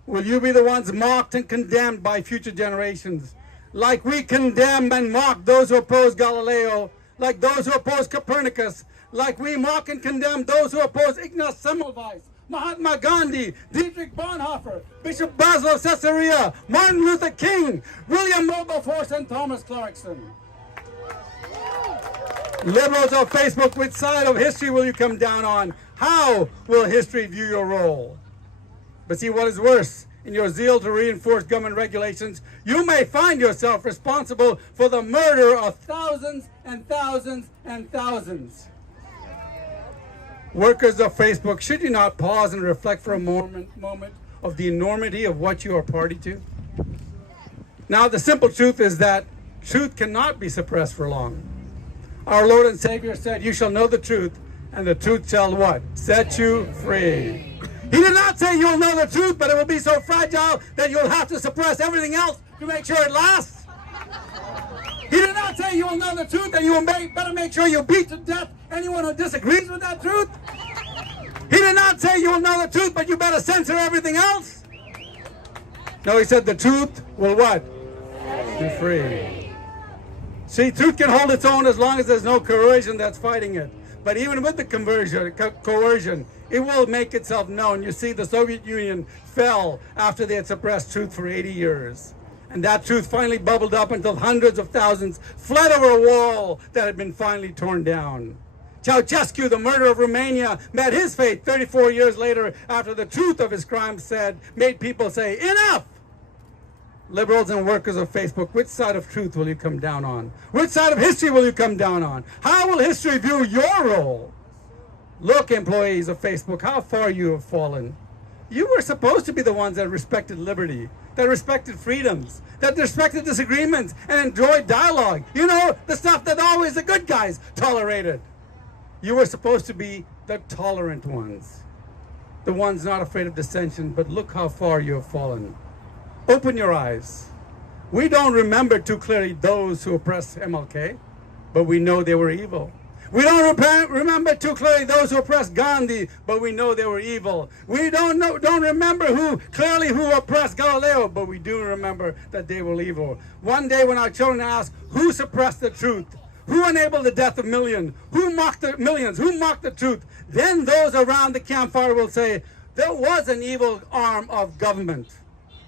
Will you be the ones mocked and condemned by future generations? Like we condemn and mock those who oppose Galileo, like those who oppose Copernicus, like we mock and condemn those who oppose Ignaz Semmelweis, Mahatma Gandhi, Dietrich Bonhoeffer, Bishop Basil of Caesarea, Martin Luther King, William Wilberforce, and Thomas Clarkson. Liberals of Facebook, which side of history will you come down on? How will history view your role? But see, what is worse, in your zeal to reinforce government regulations, you may find yourself responsible for the murder of thousands and thousands and thousands. Workers of Facebook, should you not pause and reflect for a moment of the enormity of what you are party to? Now, the simple truth is that truth cannot be suppressed for long. Our Lord and Savior said, "You shall know the truth, and the truth shall" what? Set you free. He did not say you'll know the truth, but it will be so fragile that you'll have to suppress everything else to make sure it lasts. He did not say you'll know the truth and you will better make sure you beat to death anyone who disagrees with that truth. He did not say you'll know the truth, but you better censor everything else. No, he said the truth will what? Set you free. See, truth can hold its own as long as there's no coercion that's fighting it. But even with the coercion, it will make itself known. You see, the Soviet Union fell after they had suppressed truth for 80 years. And that truth finally bubbled up until hundreds of thousands fled over a wall that had been finally torn down. Ceausescu, the murderer of Romania, met his fate 34 years later after the truth of his crimes made people say, "Enough!" Liberals and workers of Facebook, which side of truth will you come down on? Which side of history will you come down on? How will history view your role? Look, employees of Facebook, how far you have fallen. You were supposed to be the ones that respected liberty, that respected freedoms, that respected disagreements and enjoyed dialogue. You know, the stuff that always the good guys tolerated. You were supposed to be the tolerant ones, the ones not afraid of dissension, but look how far you have fallen. Open your eyes. We don't remember too clearly those who oppressed MLK, but we know they were evil. We don't remember too clearly those who oppressed Gandhi, but we know they were evil. We don't remember who oppressed Galileo, but we do remember that they were evil. One day when our children ask, who suppressed the truth? Who enabled the death of millions? Who mocked the truth? Then those around the campfire will say, there was an evil arm of government,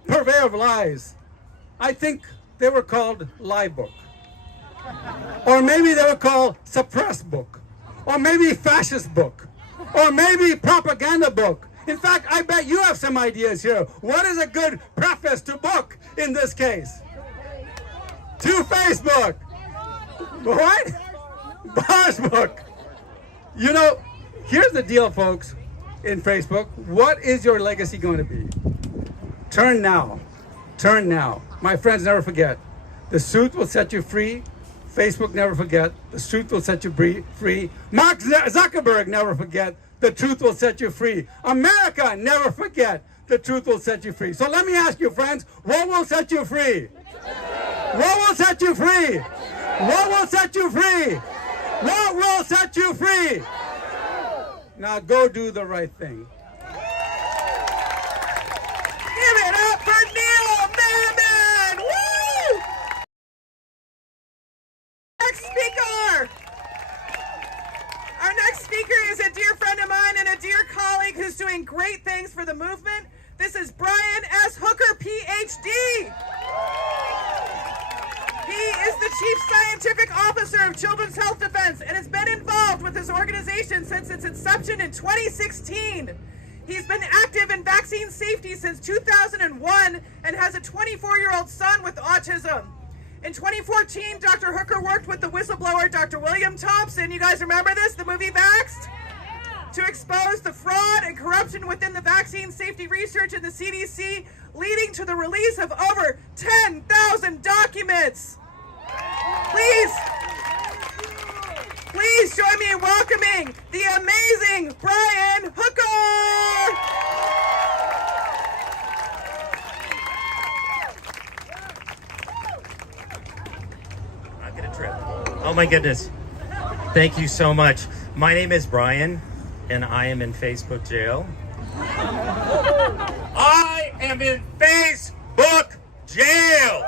purveyor of lies. I think they were called lie book. Or maybe they were called suppress book. Or maybe fascist book. Or maybe propaganda book. In fact, I bet you have some ideas here. What is a good preface to book in this case? To Facebook. What? Boss book. You know, here's the deal, folks, in Facebook. What is your legacy going to be? Turn now. Turn now. My friends, never forget. The truth will set you free. Facebook, never forget. The truth will set you free. Mark Zuckerberg, never forget. The truth will set you free. America, never forget. The truth will set you free. So let me ask you, friends, what will set you free? What will set you free? What will set you free? What will set you free? Now go do the right thing. Give it up for Neil Mammon! Woo! Next speaker! Our next speaker is a dear friend of mine and a dear colleague who's doing great things for the movement. This is Brian S. Hooker, PhD. He is the Chief Scientific Officer of Children's Health Defense and has been involved with this organization since its inception in 2016. He's been active in vaccine safety since 2001 and has a 24-year-old son with autism. In 2014, Dr. Hooker worked with the whistleblower Dr. William Thompson, you guys remember this, the movie Vaxxed? To expose the fraud and corruption within the vaccine safety research in the CDC, leading to the release of over 10,000 documents. Please join me in welcoming the amazing Brian Hooker! I'm gonna trip. Oh my goodness. Thank you so much. My name is Brian, and I am in Facebook jail. I am in Facebook jail!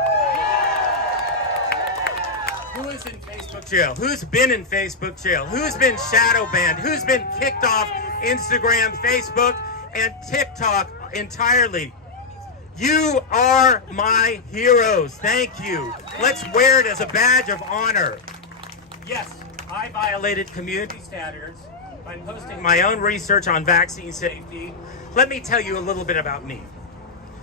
Who is in Facebook jail? Who's been in Facebook jail? Who's been shadow banned? Who's been kicked off Instagram, Facebook, and TikTok entirely? You are my heroes. Thank you. Let's wear it as a badge of honor. Yes, I violated community standards by posting my own research on vaccine safety. Let me tell you a little bit about me.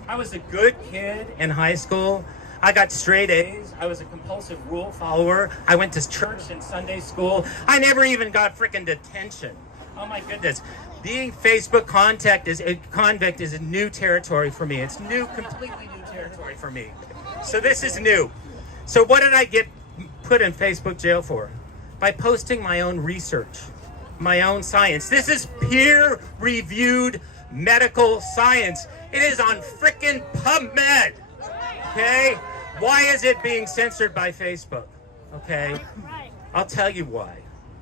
I was a good kid in high school. I got straight A's. I was a compulsive rule follower. I went to church and Sunday school. I never even got frickin' detention. Oh my goodness. Being Facebook convict is a new territory for me. It's completely new territory for me. So this is new. So what did I get put in Facebook jail for? By posting my own research, my own science. This is peer-reviewed medical science. It is on frickin' PubMed. Okay? Why is it being censored by Facebook? Okay? I'll tell you why.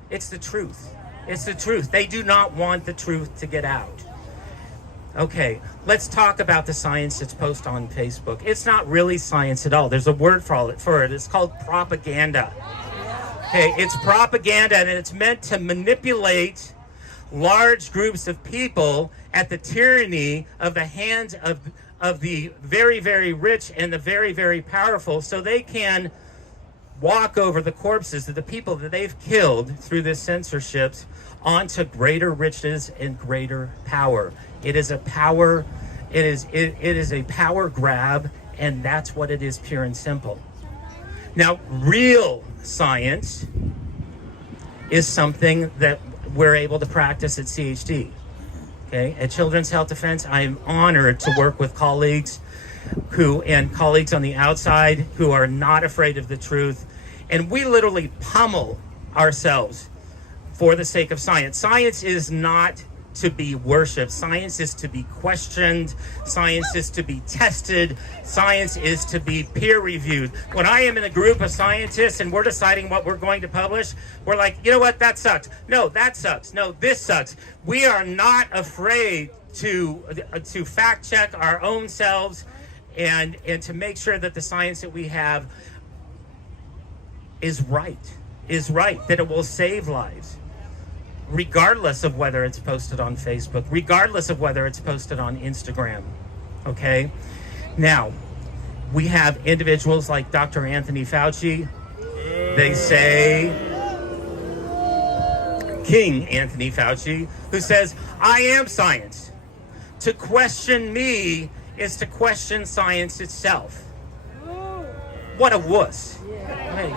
It's the truth. It's the truth. They do not want the truth to get out. Okay, let's talk about the science that's posted on Facebook. It's not really science at all. There's a word for it. It's called propaganda. Okay, it's propaganda, and it's meant to manipulate large groups of people at the tyranny of the hands of the very, very rich and the very, very powerful, so they can walk over the corpses of the people that they've killed through this censorship onto greater riches and greater power. It is a power, it is a power grab, and that's what it is, pure and simple. Now, real science is something that we're able to practice at CHD. Okay, at Children's Health Defense, I am honored to work with colleagues on the outside who are not afraid of the truth, and we literally pummel ourselves for the sake of science. Science is not to be worshipped. Science is to be questioned. Science is to be tested. Science is to be peer-reviewed. When I am in a group of scientists and we're deciding what we're going to publish, we're like, you know what, that sucks. No, that sucks. No, this sucks. We are not afraid to fact check our own selves and to make sure that the science that we have is right, that it will save lives, regardless of whether it's posted on Facebook, regardless of whether it's posted on Instagram, okay? Now, we have individuals like Dr. Anthony Fauci. They say, King Anthony Fauci, who says, I am science. To question me is to question science itself. What a wuss. Hey.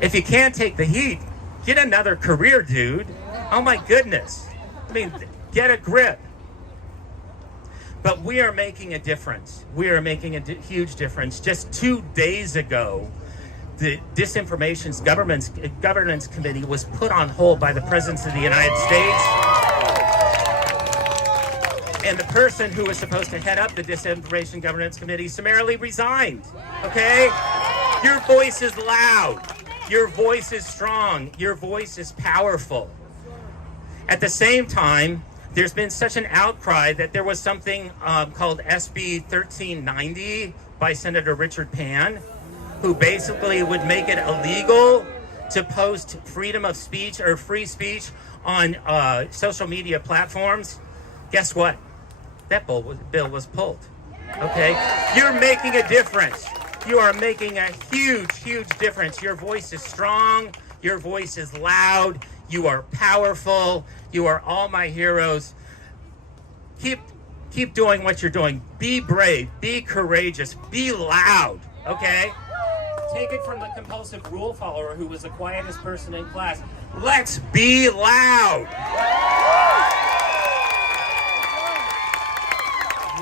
If you can't take the heat, get another career, dude. Oh my goodness. I mean, get a grip. But we are making a difference. We are making a huge difference. Just 2 days ago, the Disinformation Governance Committee was put on hold by the President of the United States. And the person who was supposed to head up the Disinformation Governance Committee summarily resigned. Okay? Your voice is loud. Your voice is strong. Your voice is powerful. At the same time, there's been such an outcry that there was something called SB 1390 by Senator Richard Pan, who basically would make it illegal to post freedom of speech or free speech on social media platforms. Guess what? That bill was pulled. Okay? You're making a difference. You are making a huge, huge difference. Your voice is strong. Your voice is loud. You are powerful. You are all my heroes. Keep doing what you're doing. Be brave. Be courageous. Be loud. Okay? Take it from the compulsive rule follower who was the quietest person in class. Let's be loud.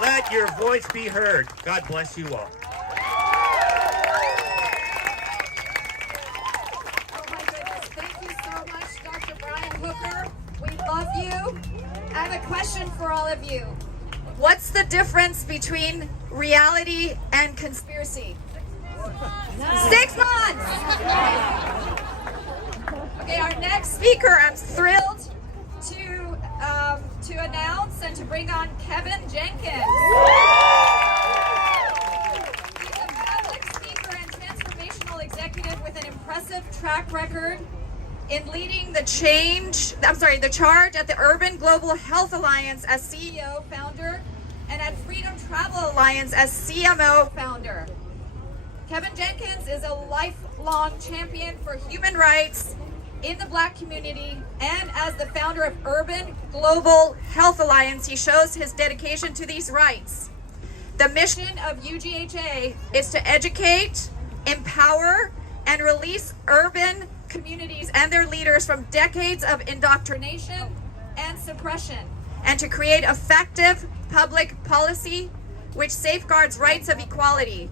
Let your voice be heard. God bless you all. Thank you so much, Dr. Brian Hooker. We love you. I have a question for all of you. What's the difference between reality and conspiracy? 6 months. Okay, our next speaker, I'm thrilled to announce and to bring on Kevin Jenkins. He's a public speaker and transformational executive with an impressive track record in leading the charge at the Urban Global Health Alliance as CEO, founder, and at Freedom Travel Alliance as CMO, founder. Kevin Jenkins is a lifelong champion for human rights in the Black community, and as the founder of Urban Global Health Alliance, he shows his dedication to these rights. The mission of UGHA is to educate, empower, and release urban communities and their leaders from decades of indoctrination and suppression, and to create effective public policy which safeguards rights of equality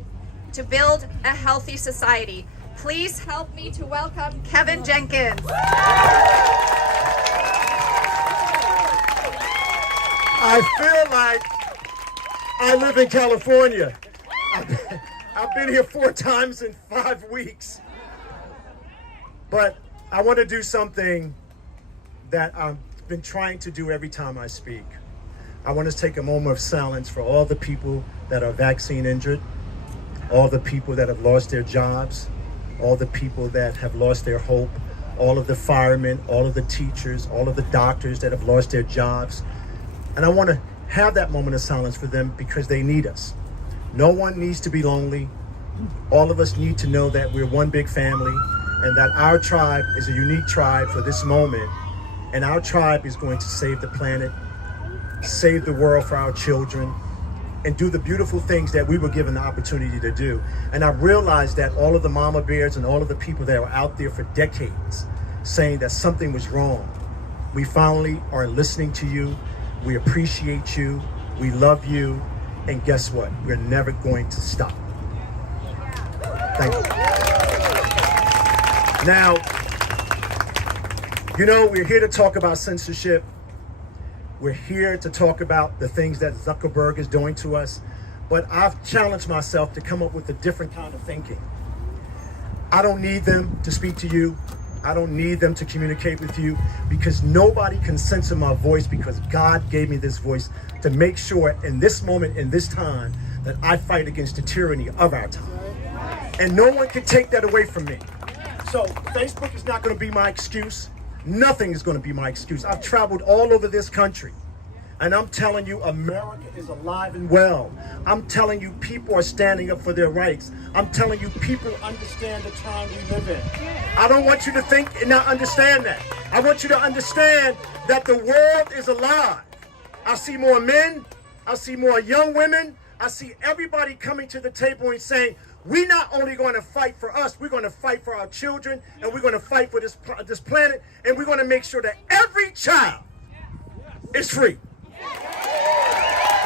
to build a healthy society. Please help me to welcome Kevin Jenkins. I feel like I live in California. I've been here 4 times in 5 weeks. But I want to do something that I've been trying to do every time I speak. I want to take a moment of silence for all the people that are vaccine injured, all the people that have lost their jobs, all the people that have lost their hope, all of the firemen, all of the teachers, all of the doctors that have lost their jobs. And I want to have that moment of silence for them because they need us. No one needs to be lonely. All of us need to know that we're one big family and that our tribe is a unique tribe for this moment. And our tribe is going to save the planet, save the world for our children, and do the beautiful things that we were given the opportunity to do. And I realized that all of the mama bears and all of the people that were out there for decades saying that something was wrong, we finally are listening to you. We appreciate you. We love you. And guess what? We're never going to stop. Thank you. Now, you know, we're here to talk about censorship. We're here to talk about the things that Zuckerberg is doing to us, but I've challenged myself to come up with a different kind of thinking. I don't need them to speak to you. I don't need them to communicate with you because nobody can censor my voice because God gave me this voice to make sure in this moment, in this time, that I fight against the tyranny of our time. And no one can take that away from me. So Facebook is not going to be my excuse. Nothing is going to be my excuse. I've traveled all over this country, and I'm telling you, America is alive and well. I'm telling you, people are standing up for their rights. I'm telling you, people understand the time we live in. I don't want you to think and not understand that. I want you to understand that the world is alive. I see more men. I see more young women. I see everybody coming to the table and saying, we're not only going to fight for us, we're going to fight for our children, and we're going to fight for this planet, and we're going to make sure that every child is free.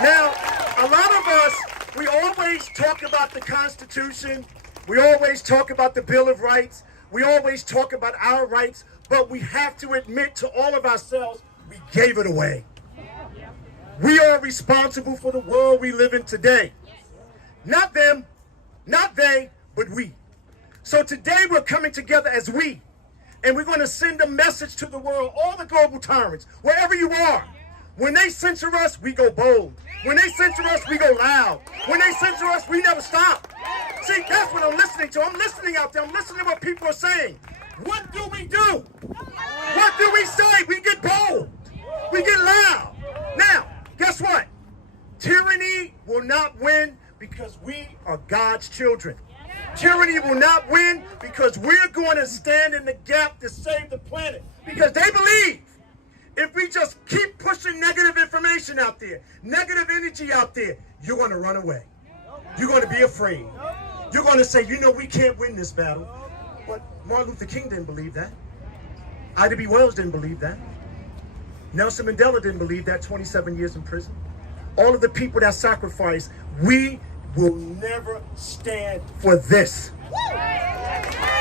Now, a lot of us, we always talk about the Constitution, we always talk about the Bill of Rights, we always talk about our rights, but we have to admit to all of ourselves, we gave it away. We are responsible for the world we live in today. Not them. Not they, but we. So today we're coming together as we, and we're going to send a message to the world, all the global tyrants, wherever you are. When they censor us, we go bold. When they censor us, we go loud. When they censor us, we never stop. See, that's what I'm listening to. I'm listening out there. I'm listening to what people are saying. What do we do? What do we say? We get bold. We get loud. Now, guess what? Tyranny will not win because we are God's children. Tyranny will not win because we're going to stand in the gap to save the planet. Because they believe if we just keep pushing negative information out there, negative energy out there, you're going to run away. You're going to be afraid. You're going to say, you know, we can't win this battle. But Martin Luther King didn't believe that. Ida B. Wells didn't believe that. Nelson Mandela didn't believe that, 27 years in prison. All of the people that sacrificed, we will never stand for this.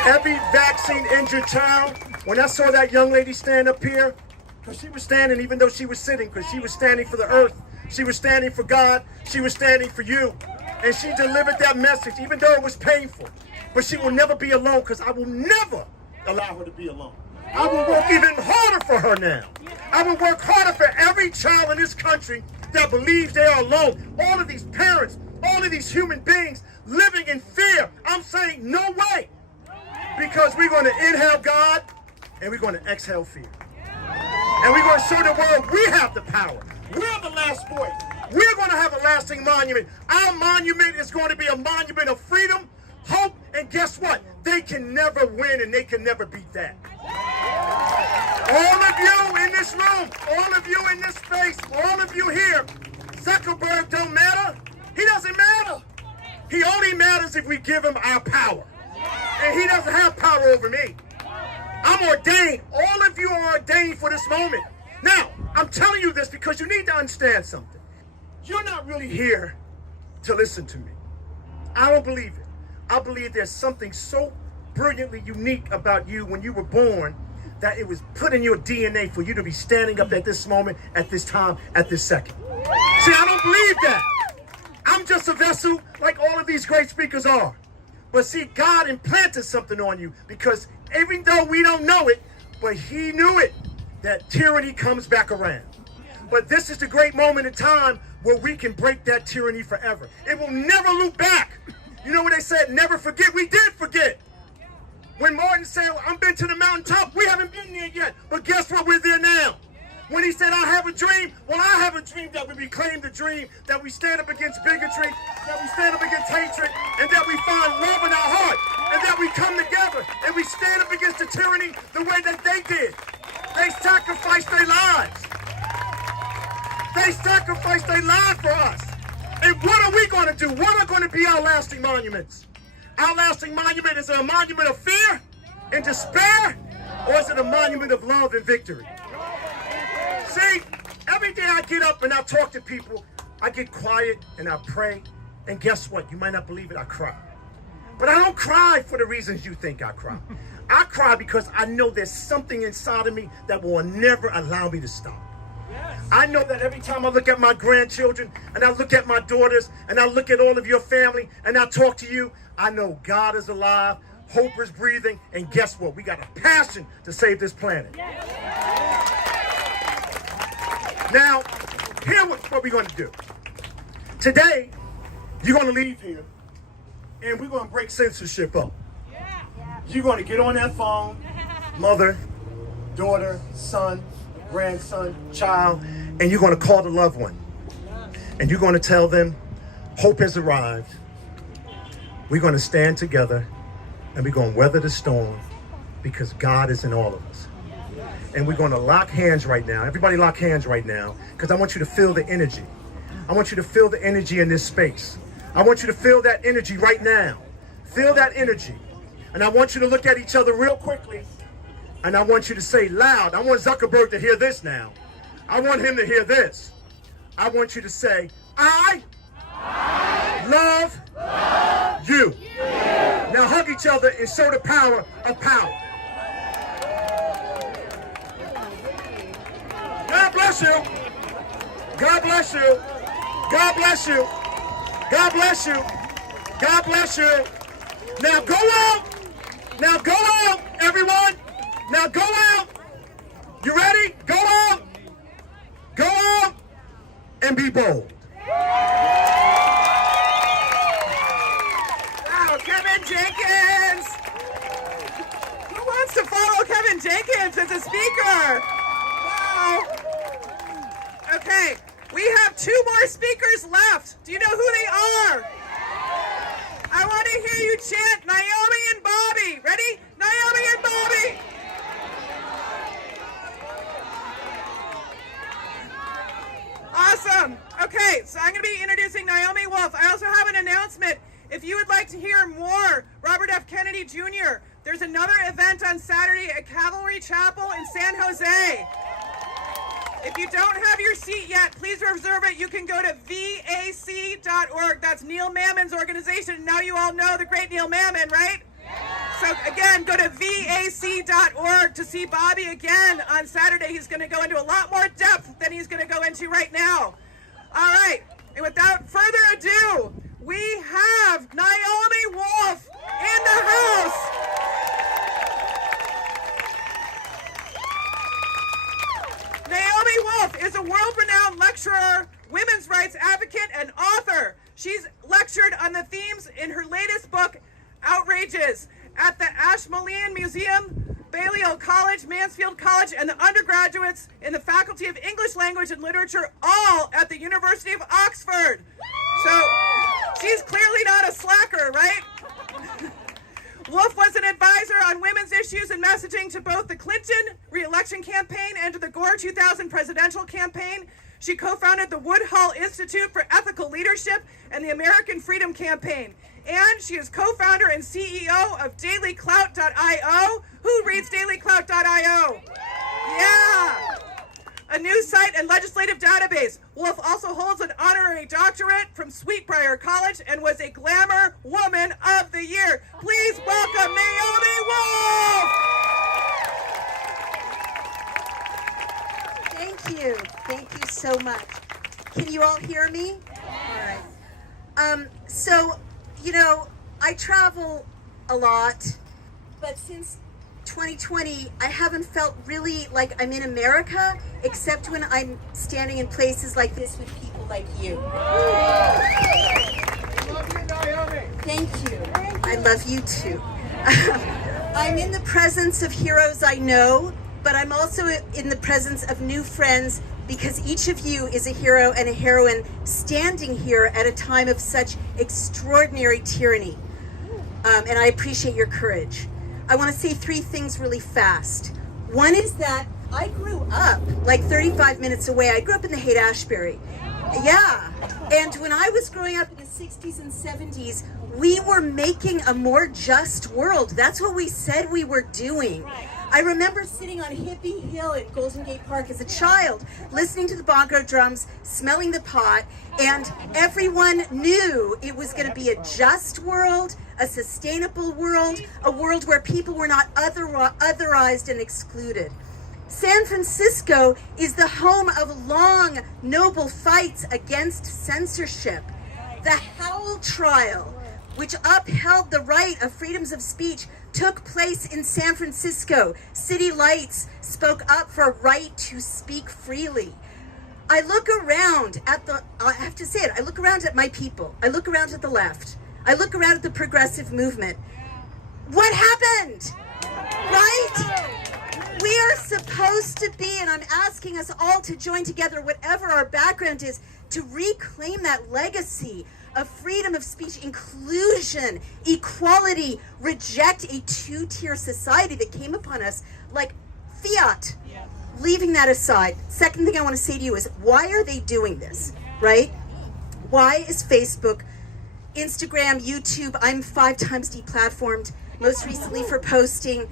Every vaccine-injured child, when I saw that young lady stand up here, because she was standing, even though she was sitting, because she was standing for the earth, she was standing for God, she was standing for you. And she delivered that message, even though it was painful. But she will never be alone, because I will never allow her to be alone. I will work even harder for her now. I will work harder for every child in this country that believes they are alone. All of these parents, all of these human beings living in fear. I'm saying no way. Because we're going to inhale God and we're going to exhale fear. And we're going to show the world we have the power. We're the last voice. We're going to have a lasting monument. Our monument is going to be a monument of freedom, hope, and guess what? They can never win and they can never beat that. All of you in this room, all of you in this space, all of you here, Zuckerberg don't matter. He doesn't matter. He only matters if we give him our power. And he doesn't have power over me. I'm ordained. All of you are ordained for this moment. Now, I'm telling you this because you need to understand something. You're not really here to listen to me. I don't believe it. I believe there's something so brilliantly unique about you when you were born that it was put in your DNA for you to be standing up at this moment, at this time, at this second. See, I don't believe that. I'm just a vessel like all of these great speakers are. But see, God implanted something on you because even though we don't know it, but he knew it, that tyranny comes back around. But this is the great moment in time where we can break that tyranny forever. It will never loop back. You know what they said, never forget? We did forget. When Martin said, I've been to the mountaintop, we haven't been there yet. But guess what? We're there now. When he said, I have a dream, well, I have a dream that we reclaim the dream, that we stand up against bigotry, that we stand up against hatred, and that we find love in our heart, and that we come together, and we stand up against the tyranny the way that they did. They sacrificed their lives. They sacrificed their lives for us. And what are we going to do? What are going to be our lasting monuments? Our lasting monument is it a monument of fear and despair, or is it a monument of love and victory? See, every day I get up and I talk to people, I get quiet and I pray, and guess what? You might not believe it, I cry. But I don't cry for the reasons you think I cry. I cry because I know there's something inside of me that will never allow me to stop. I know that every time I look at my grandchildren and I look at my daughters and I look at all of your family and I talk to you, I know God is alive, hope is breathing, and guess what? We got a passion to save this planet. Now, here's what we're going to do. Today, you're going to leave here and we're going to break censorship up. You're going to get on that phone, mother, daughter, son, grandson, child, and you're going to call the loved one. And you're going to tell them, hope has arrived. We're going to stand together and we're going to weather the storm because God is in all of us. And we're going to lock hands right now. Everybody lock hands right now because I want you to feel the energy. I want you to feel the energy in this space. I want you to feel that energy right now. Feel that energy. And I want you to look at each other real quickly. And I want you to say loud. I want Zuckerberg to hear this now. I want him to hear this. I want you to say, I love you. Now hug each other and show the power of power. God bless you. God bless you. God bless you. God bless you. God bless you. Now go out. Now go out, everyone. Now go out. You ready? Go out. Go out and be bold. Wow, Kevin Jenkins. Who wants to follow Kevin Jenkins as a speaker? Wow. Okay, we have 2 more speakers left. Do you know who they are? I want to hear you chant Naomi and Bobby. Ready? Naomi and Bobby. you would like to hear more Robert F. Kennedy Jr., there's another event on Saturday at Cavalry Chapel in San Jose. If you don't have your seat yet, please reserve it. You can go to vac.org. That's Neil Mammon's organization. Now you all know the great Neil Mammon, right? So again, go to vac.org to see Bobby again on Saturday. He's going to go into a lot more depth than he's going to go into right now. All right, and without further ado, we have Naomi Wolfe in the house. Naomi Wolfe is a world-renowned lecturer, women's rights advocate, and author. She's lectured on the themes in her latest book, Outrages, at the Ashmolean Museum, Balliol College, Mansfield College, and the undergraduates in the Faculty of English Language and Literature, all at the University of Oxford. So she's clearly not a slacker, right? Wolfe was an advisor on women's issues and messaging to both the Clinton re-election campaign and to the Gore 2000 presidential campaign. She co-founded the Woodhull Institute for Ethical Leadership and the American Freedom Campaign. And she is co-founder and CEO of dailyclout.io. Who reads dailyclout.io? Yeah! A news site and legislative database. Wolfe also holds an honorary doctorate from Sweetbriar College and was a Glamour Woman of the Year. Please welcome Naomi Wolfe! Thank you. Thank you so much. Can you all hear me? All right. So, you know, I travel a lot, but since 2020, I haven't felt really like I'm in America, except when I'm standing in places like this with people like you. Love you, Naomi. Thank you. I love you too. I'm in the presence of heroes I know, but I'm also in the presence of new friends because each of you is a hero and a heroine standing here at a time of such extraordinary tyranny. And I appreciate your courage. I want to say three things really fast. One is that I grew up like 35 minutes away. I grew up in the Haight-Ashbury. Yeah. And when I was growing up in the 60s and 70s, we were making a more just world. That's what we said we were doing. I remember sitting on Hippie Hill in Golden Gate Park as a child, listening to the bongo drums, smelling the pot, and everyone knew it was going to be a just world, a sustainable world, a world where people were not otherized and excluded. San Francisco is the home of long, noble fights against censorship. The Howell trial, which upheld the right of freedoms of speech, took place in San Francisco. City Lights spoke up for right to speak freely. I look around at I have to say it, I look around at my people. I look around at the left. I look around at the progressive movement. What happened? Right? We are supposed to be, and I'm asking us all to join together, whatever our background is, to reclaim that legacy of freedom of speech, inclusion, equality, reject a two-tier society that came upon us like fiat. Leaving that aside, second thing I want to say to you is, why are they doing this, right? Why is Facebook, Instagram, YouTube, I'm 5 times deplatformed, most recently for posting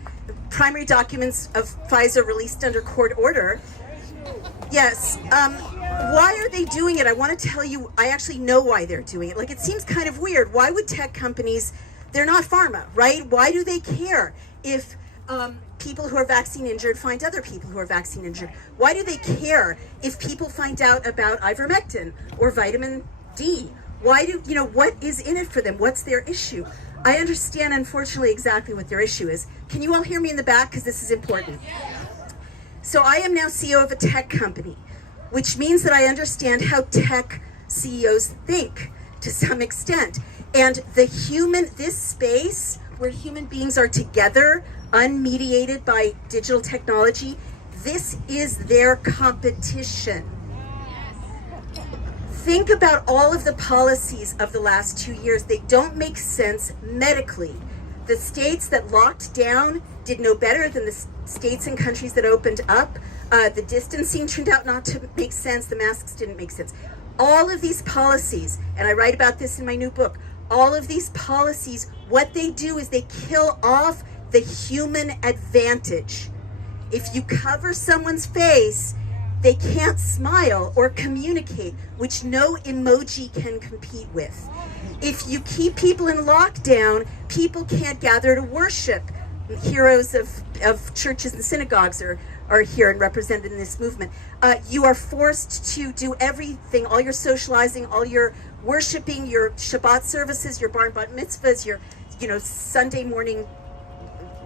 primary documents of FISA released under court order. Yes. Why are they doing it? I want to tell you, I actually know why they're doing it. Like, it seems kind of weird. Why would tech companies, they're not pharma, right? Why do they care if people who are vaccine injured find other people who are vaccine injured? Why do they care if people find out about ivermectin or vitamin D? Why do, what is in it for them? What's their issue? I understand, unfortunately, exactly what their issue is. Can you all hear me in the back? Because this is important. So I am now CEO of a tech company, which means that I understand how tech CEOs think to some extent. And this space where human beings are together, unmediated by digital technology, this is their competition. Think about all of the policies of the last 2 years. They don't make sense medically. The states that locked down did no better than the states and countries that opened up. The distancing turned out not to make sense. The masks didn't make sense. All of these policies, and I write about this in my new book, all of these policies, what they do is they kill off the human advantage. If you cover someone's face, they can't smile or communicate, which no emoji can compete with. If you keep people in lockdown, people can't gather to worship. Heroes of churches and synagogues are here and represented in this movement. You are forced to do everything, all your socializing, all your worshiping, your Shabbat services, your bar and bat mitzvahs, your Sunday morning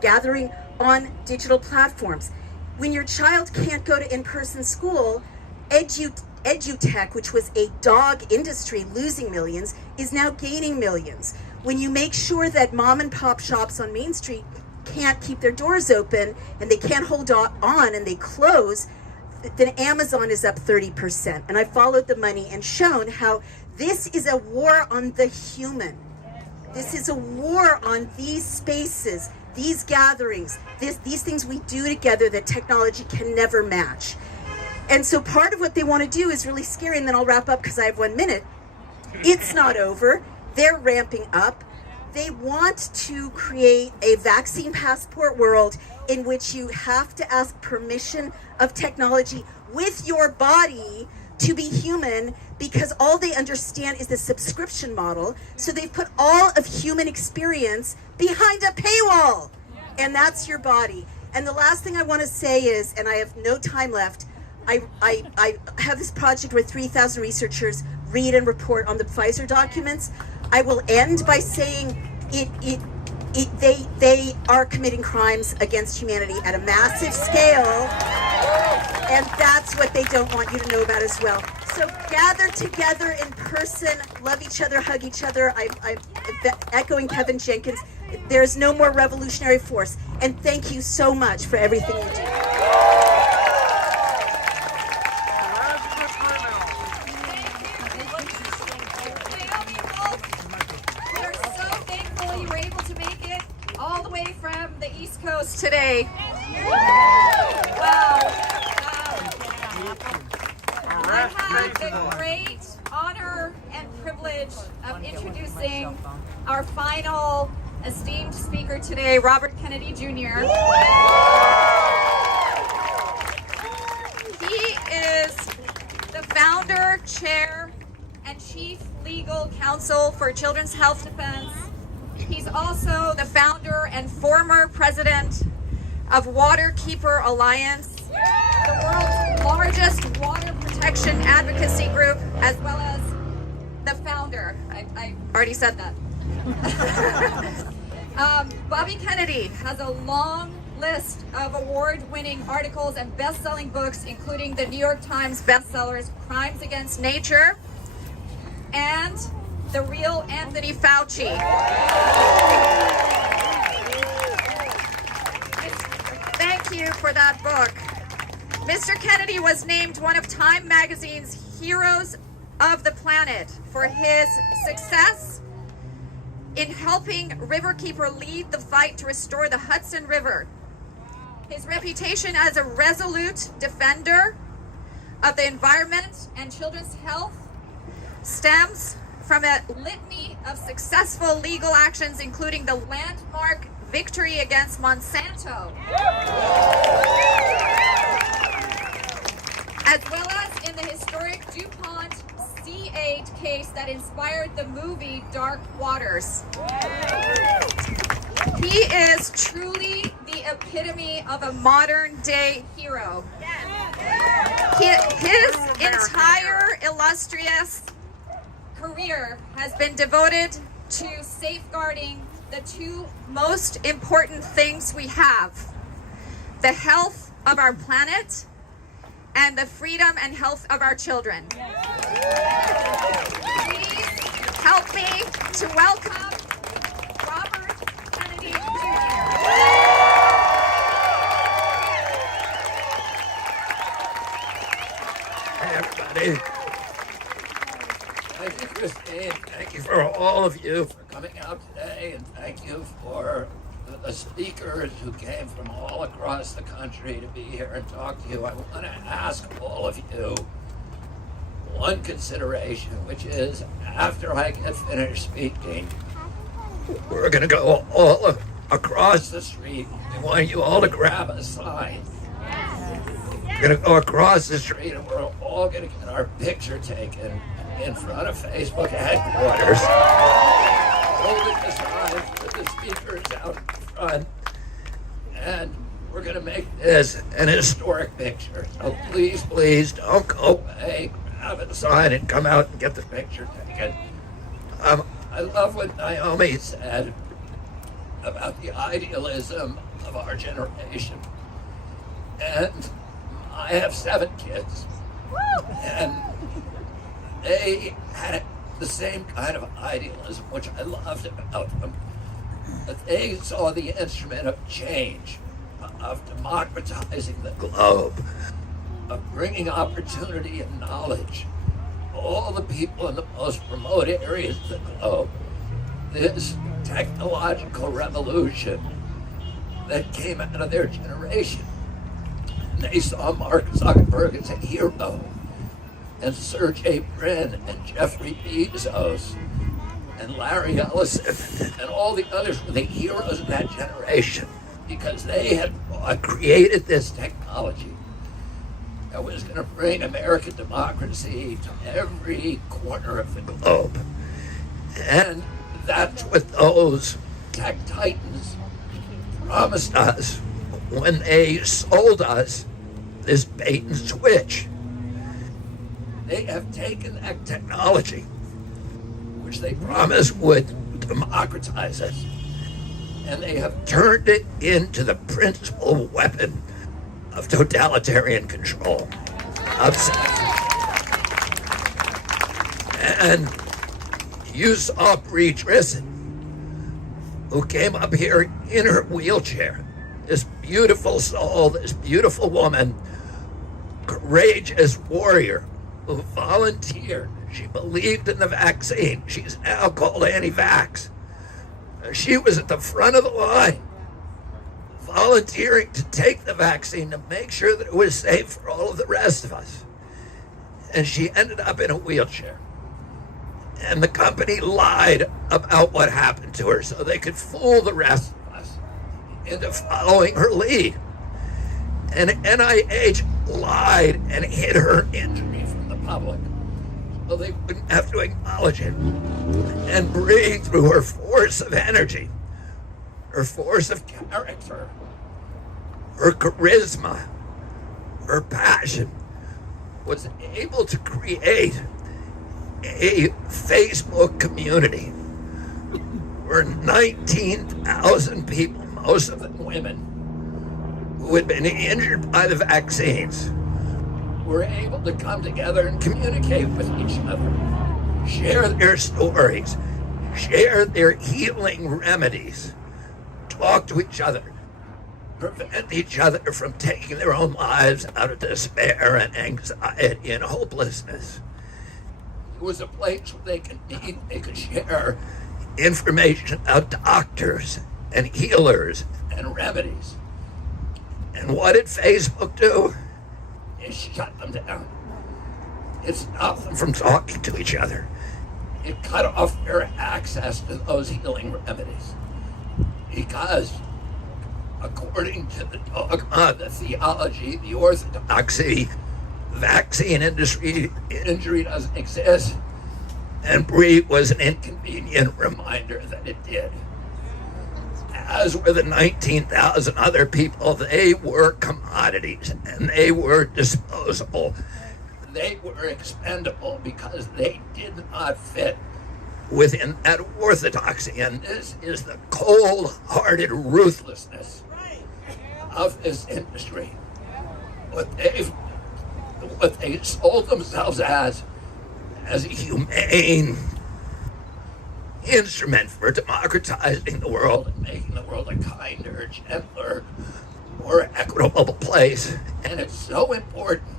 gathering on digital platforms. When your child can't go to in-person school, EduTech, which was a dog industry losing millions, is now gaining millions. When you make sure that mom and pop shops on Main Street can't keep their doors open and they can't hold on and they close, then Amazon is up 30%. And I followed the money and shown how this is a war on the human. This is a war on these spaces, these gatherings, these things we do together that technology can never match. And so part of what they want to do is really scary, and then I'll wrap up because I have 1 minute. It's not over. They're ramping up. They want to create a vaccine passport world in which you have to ask permission of technology with your body to be human, because all they understand is the subscription model. So they've put all of human experience behind a paywall, and that's your body. And the last thing I want to say is, and I have no time left, I have this project where 3,000 researchers read and report on the Pfizer documents. I will end by saying they are committing crimes against humanity at a massive scale, and that's what they don't want you to know about as well. So gather together in person, love each other, hug each other. I'm echoing Kevin Jenkins. There's no more revolutionary force. And thank you so much for everything you do. Naomi Wolfe, we are so thankful you were able to make it all the way from the East Coast today. Wow. I have the great honor and privilege of introducing our final esteemed speaker today, Robert Kennedy Jr. He is the founder, chair, and chief legal counsel for Children's Health Defense. He's also the founder and former president of Waterkeeper Alliance, the world's largest water protection advocacy group, as well as the founder. I already said that. Bobby Kennedy has a long list of award-winning articles and best-selling books, including the New York Times bestsellers Crimes Against Nature and The Real Anthony Fauci. Thank you for that book. Mr. Kennedy was named one of Time Magazine's Heroes of the Planet for his success in helping Riverkeeper lead the fight to restore the Hudson River. His reputation as a resolute defender of the environment and children's health stems from a litany of successful legal actions, including the landmark victory against Monsanto, as well as in the historic DuPont C8 case that inspired the movie Dark Waters. He is truly the epitome of a modern-day hero. His entire illustrious career has been devoted to safeguarding the two most important things we have: the health of our planet and the freedom and health of our children. Please help me to welcome Robert Kennedy Jr. Hey, everybody. Thank you, Christine. Thank you for all of you for coming out today, and thank you for the speakers who came from all across the country to be here and talk to you. I want to ask all of you, one consideration, which is after I get finished speaking, we're going to go all across the street. We want you all to grab a sign. We're going to go across the street and we're all going to get our picture taken in front of Facebook headquarters. Holding the sign with the speakers out in front. And we're going to make this an historic picture. So please, please don't go away, grab a sign and come out and get the picture taken. I love what Naomi said about the idealism of our generation. And I have 7 kids. And they had the same kind of idealism, which I loved about them. That they saw the instrument of change, of democratizing the globe, of bringing opportunity and knowledge to all the people in the most remote areas of the globe. This technological revolution that came out of their generation. And they saw Mark Zuckerberg as a hero, and Sergey Brin and Jeffrey Bezos and Larry Ellison and all the others were the heroes of that generation because they had created this technology that was going to bring American democracy to every corner of the globe. And that's what those tech titans promised us when they sold us this bait and switch. They have taken that technology, which they promised would democratize us, and they have turned it into the principal weapon of totalitarian control. And you saw Bree Tristan, who came up here in her wheelchair, this beautiful soul, this beautiful woman, courageous warrior, who volunteered. She believed in the vaccine. She's now called anti-vax. She was at the front of the line, volunteering to take the vaccine to make sure that it was safe for all of the rest of us. And she ended up in a wheelchair. And the company lied about what happened to her so they could fool the rest of us into following her lead. And NIH lied and hid her injury from the public so they wouldn't have to acknowledge it. And Bree, through her force of energy, her force of character, her charisma, her passion, was able to create a Facebook community where 19,000 people, most of them women, who had been injured by the vaccines, were able to come together and communicate with each other, share their stories, share their healing remedies, talk to each other, prevent each other from taking their own lives out of despair and anxiety and hopelessness. It was a place where they could meet, they could share information about doctors and healers and remedies. And what did Facebook do? It shut them down. It stopped them from talking to each other. It cut off their access to those healing remedies. Because according to the dogma, the theology, the orthodoxy, the vaccine industry, injury doesn't exist. And Bree was an inconvenient reminder that it did. As were the 19,000 other people. They were commodities and they were disposable. They were expendable because they did not fit within that orthodoxy. And this is the cold-hearted ruthlessness of this industry. What they sold themselves as a humane instrument for democratizing the world and making the world a kinder, gentler, more equitable place. And it's so important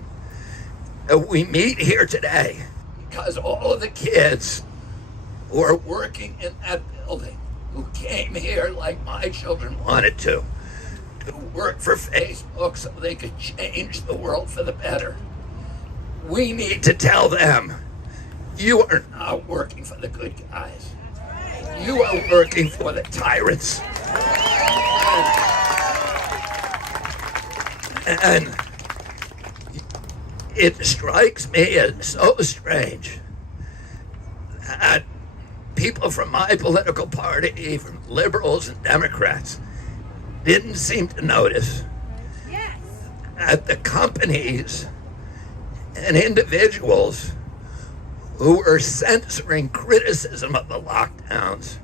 that we meet here today because all of the kids who are working in that building, who came here like my children wanted to work for Facebook so they could change the world for the better, We need to tell them, you are not working for the good guys. You are working for the tyrants. And it strikes me as so strange that people from my political party, from liberals and Democrats, didn't seem to notice that the companies and individuals who were censoring criticism of the lockdowns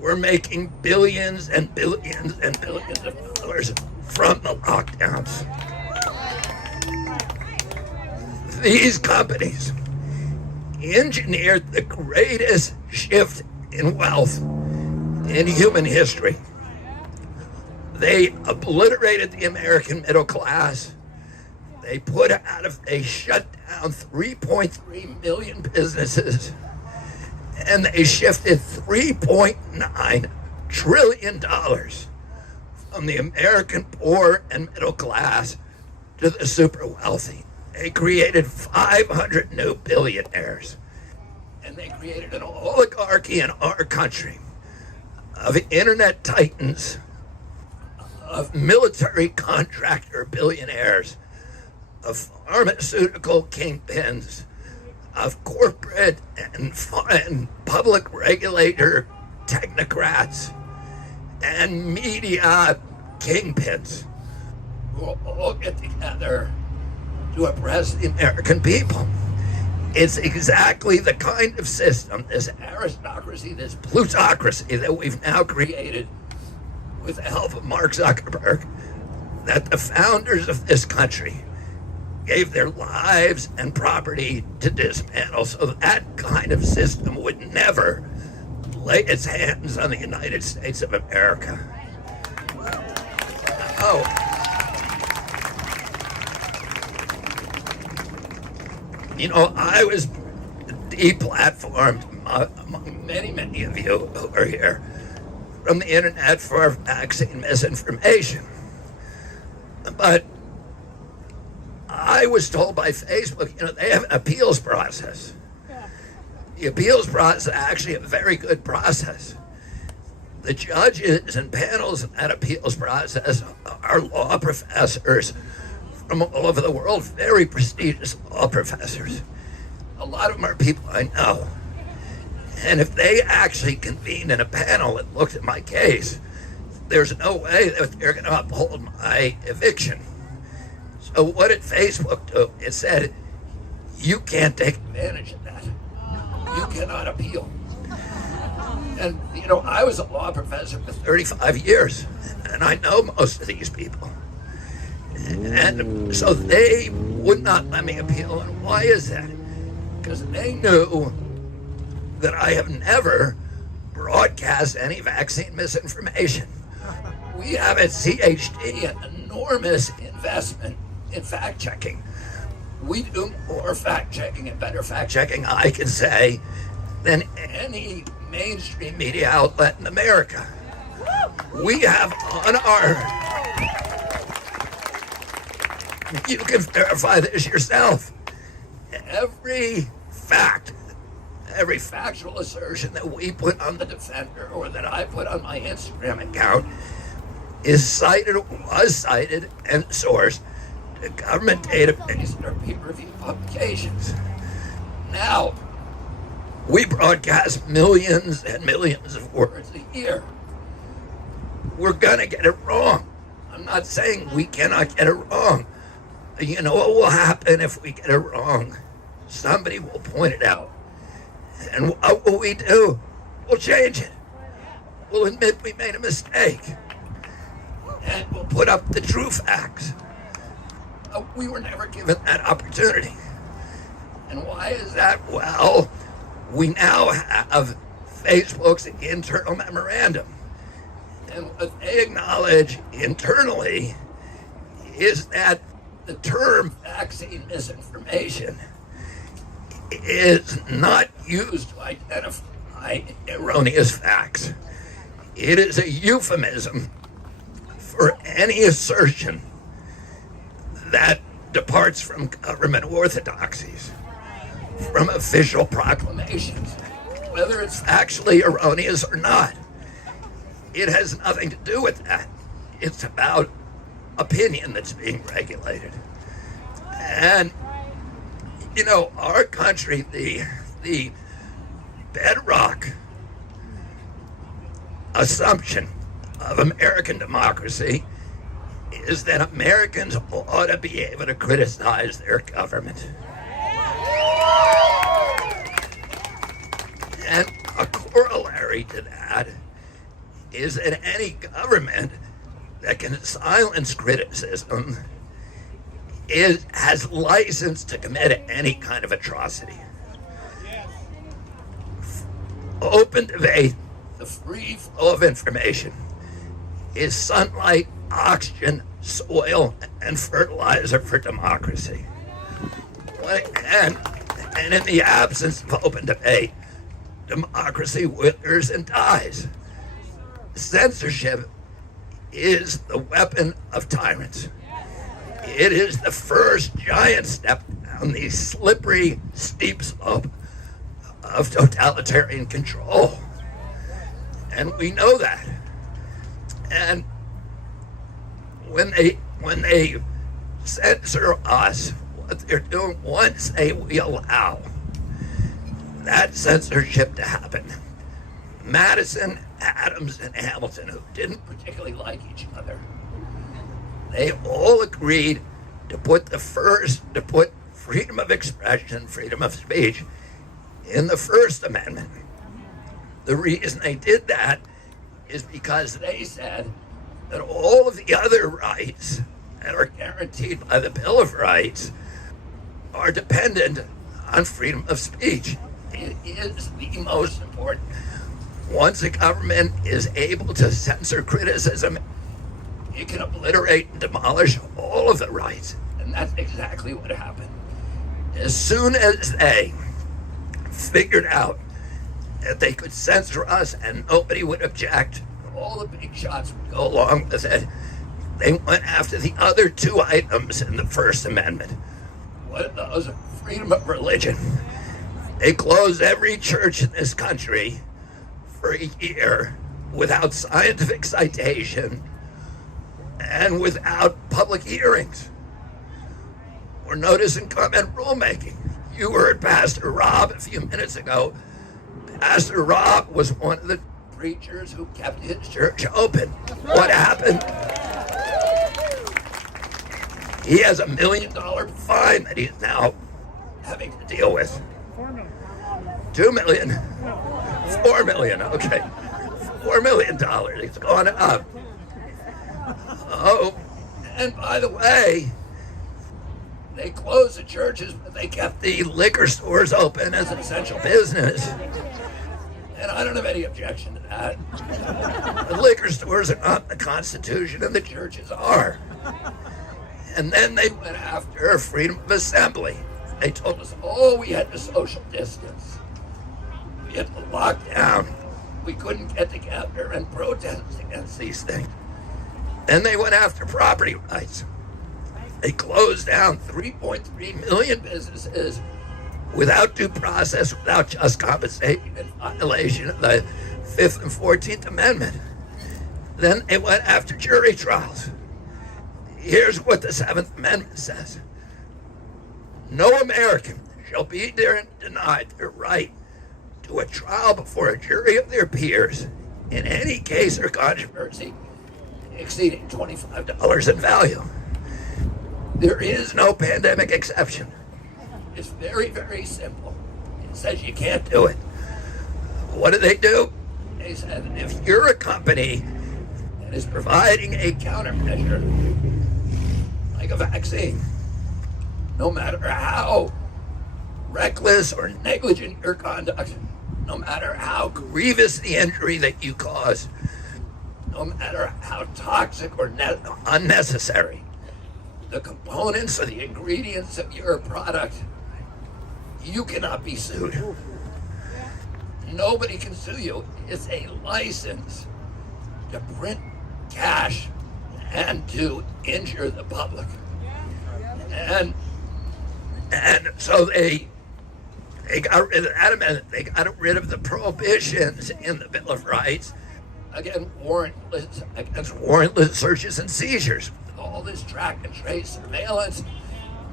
were making billions and billions and billions of dollars from the lockdowns. These companies engineered the greatest shift in wealth in human history. They obliterated the American middle class. They shut down 3.3 million businesses, and they shifted $3.9 trillion from the American poor and middle class to the super wealthy. They created 500 new billionaires, and they created an oligarchy in our country of internet titans, of military contractor billionaires, of pharmaceutical kingpins, of corporate and public regulator technocrats, and media kingpins who all get together to oppress the American people. It's exactly the kind of system, this aristocracy, this plutocracy that we've now created with the help of Mark Zuckerberg, that the founders of this country gave their lives and property to dismantle, so that kind of system would never lay its hands on the United States of America. Oh. You know, I was deplatformed among many, many of you who are here from the internet for vaccine misinformation. But I was told by Facebook, you know, they have an appeals process. The appeals process is actually a very good process. The judges and panels in that appeals process are law professors from all over the world, very prestigious law professors. A lot of them are people I know. And if they actually convened in a panel and looked at my case, there's no way that they're going to uphold my eviction. So what did Facebook do? It said, you can't take advantage of that. You cannot appeal. And, you know, I was a law professor for 35 years, and I know most of these people. And so they would not let me appeal. And why is that? Because they knew that I have never broadcast any vaccine misinformation. We have at CHD an enormous investment in fact-checking. We do more fact-checking and better fact-checking, I can say, than any mainstream media outlet in America. We have on our... You can verify this yourself. Every fact, every factual assertion that we put on the Defender or that I put on my Instagram account is cited, was cited, and sourced to government databases or peer-reviewed publications. Now, we broadcast millions and millions of words a year. We're gonna get it wrong. I'm not saying we cannot get it wrong. You know what will happen if we get it wrong? Somebody will point it out. And what will we do? We'll change it. We'll admit we made a mistake. And we'll put up the true facts. We were never given that opportunity. And why is that? Well, we now have Facebook's internal memorandum. And what they acknowledge internally is that the term vaccine misinformation is not used to identify erroneous facts. It is a euphemism for any assertion that departs from government orthodoxies, from official proclamations, whether it's actually erroneous or not. It has nothing to do with that. It's about opinion that's being regulated. And, you know, our country, the bedrock assumption of American democracy is that Americans ought to be able to criticize their government. And a corollary to that is that any government that can silence criticism has license to commit any kind of atrocity. Open debate, the free flow of information, is sunlight, oxygen, soil, and fertilizer for democracy. And in the absence of open debate, democracy withers and dies. Censorship is the weapon of tyrants. It is the first giant step down the slippery, steep slope of totalitarian control. And we know that. And when they censor us, what they're doing, once we allow that censorship to happen, Madison, Adams, and Hamilton, who didn't particularly like each other, they all agreed to put freedom of expression, freedom of speech in the First Amendment. The reason they did that is because they said that all of the other rights that are guaranteed by the Bill of Rights are dependent on freedom of speech. It is the most important. Once a government is able to censor criticism, it can obliterate and demolish all of the rights. And that's exactly what happened. As soon as they figured out that they could censor us and nobody would object, all the big shots would go along with it, they went after the other two items in the First Amendment. What are those? Freedom of religion. They closed every church in this country for a year without scientific citation and without public hearings or notice and comment rulemaking. You heard Pastor Rob a few minutes ago. Pastor Rob was one of the preachers who kept his church open. What happened? He has $1 million fine that he's now having to deal with. 2 million. 4 million, okay. $4 million. It's gone up. Oh, and by the way, they closed the churches, but they kept the liquor stores open as an essential business. And I don't have any objection to that. The liquor stores are not in the Constitution, and the churches are. And then they went after freedom of assembly. They told us, we had to social distance. We had to lock down. We couldn't get together and protest against these things. Then they went after property rights. They closed down 3.3 million businesses without due process, without just compensation, in violation of the 5th and 14th Amendment. Then they went after jury trials. Here's what the 7th Amendment says. No American shall be denied their right to a trial before a jury of their peers in any case or controversy exceeding $25 in value. There is no pandemic exception. It's very, very simple. It says you can't do it. What do? They said if you're a company that is providing a countermeasure, like a vaccine, no matter how reckless or negligent your conduct, no matter how grievous the injury that you cause, no matter how toxic or unnecessary the components or the ingredients of your product, you cannot be sued. Nobody can sue you. It's a license to print cash and to injure the public. And so they got rid of that amendment. They got rid of the prohibitions in the Bill of Rights against warrantless searches and seizures. All this track and trace surveillance,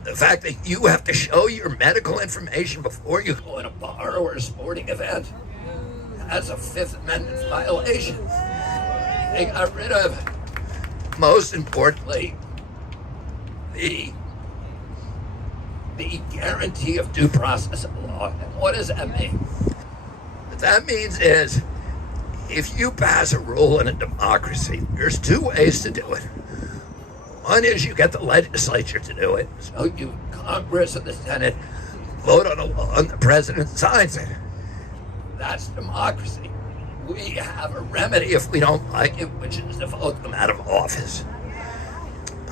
the fact that you have to show your medical information before you go in a bar or a sporting event, that's a Fifth Amendment violation. They got rid of, most importantly, the guarantee of due process of law. And what does that mean? What that means is, if you pass a rule in a democracy, there's two ways to do it. One is you get the legislature to do it. So you, Congress and the Senate, vote on a law and the president signs it. That's democracy. We have a remedy if we don't like it, which is to vote them out of office.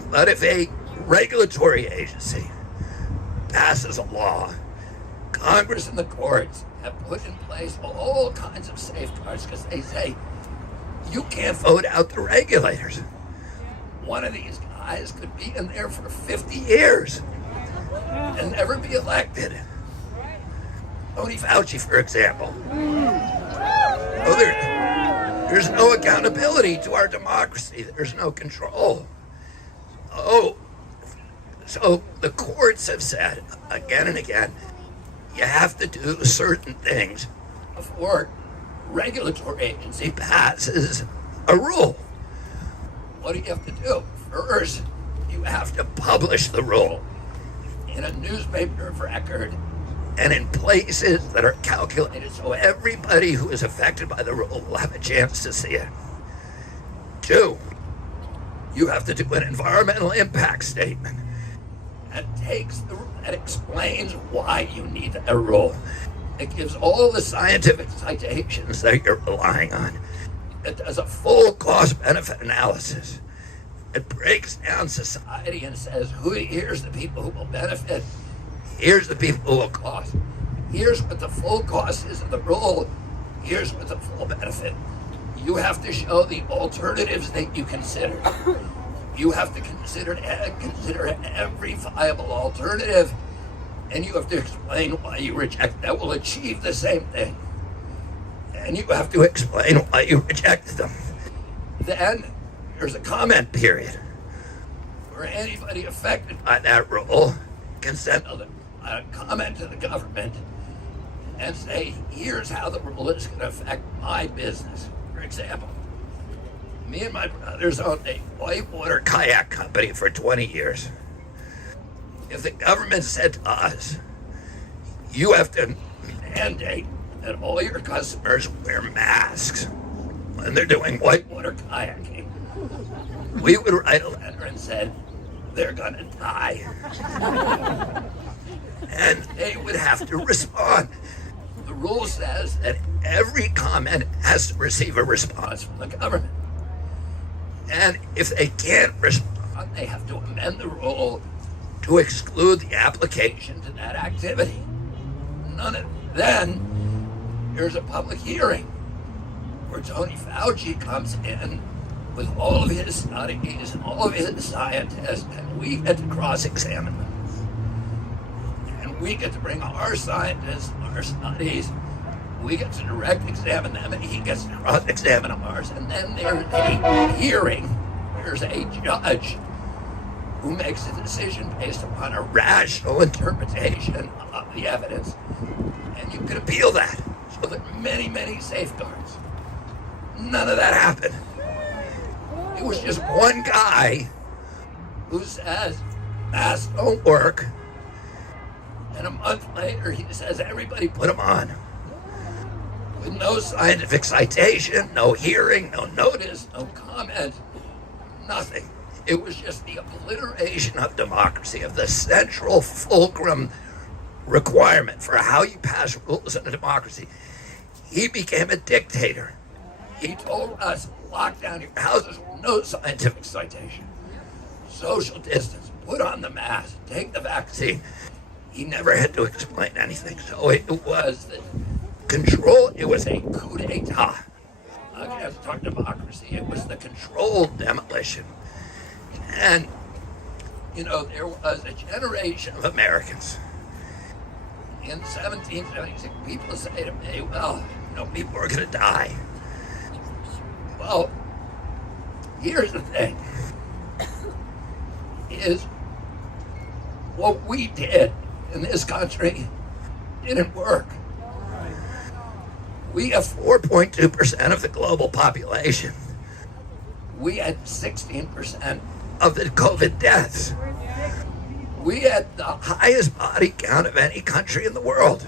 But if a regulatory agency passes a law, Congress and the courts have put in place all kinds of safeguards because they say you can't vote out the regulators. One of these guys could be in there for 50 years and never be elected. Tony Fauci, for example. Oh, there's no accountability to our democracy. There's no control. Oh, so the courts have said again and again, you have to do certain things before regulatory agency passes a rule. What do you have to do? First, you have to publish the rule in a newspaper of record and in places that are calculated so everybody who is affected by the rule will have a chance to see it. Two, you have to do an environmental impact statement that explains why you need a rule. It gives all the scientific citations that you're relying on. It does a full cost-benefit analysis. It breaks down society and says, here's the people who will benefit, here's the people who will cost, here's what the full cost is of the rule, here's what the full benefit. You have to show the alternatives that you consider. You have to consider every viable alternative, and you have to explain why you reject that will achieve the same thing. And you have to explain why you rejected them. Then there's a comment period where anybody affected by that rule can send a comment to the government and say, here's how the rule is going to affect my business. For example, me and my brothers owned a whitewater kayak company for 20 years. If the government said to us, you have to mandate that all your customers wear masks when they're doing whitewater kayaking, we would write a letter and said, they're gonna die. And they would have to respond. The rule says that every comment has to receive a response from the government. And if they can't respond, they have to amend the rule to exclude the application to that activity. Then there's a public hearing where Tony Fauci comes in with all of his studies and all of his scientists, and we get to cross-examine them. And we get to bring our scientists, our studies, we get to direct examine them, and he gets to cross-examine ours. And then there's a hearing. There's a judge who makes a decision based upon a rational interpretation of the evidence. And you can appeal that. So there are many, many safeguards. None of that happened. It was just one guy who says masks don't work, and a month later he says everybody put them on. With no scientific citation, no hearing, no notice, no comment, nothing. It was just the obliteration of democracy, of the central fulcrum requirement for how you pass rules in a democracy. He became a dictator. He told us, lock down your houses with no scientific citation. Social distance, put on the mask, take the vaccine. He never had to explain anything. So it was the control, it was a coup d'etat against our democracy. It was the controlled demolition. And You know, there was a generation of Americans in 1776. People say to me, well, you know, people are going to die. Well, here's the thing, is what we did in this country didn't work. We have 4.2% of the global population. We had 16% of the COVID deaths. We had the highest body count of any country in the world.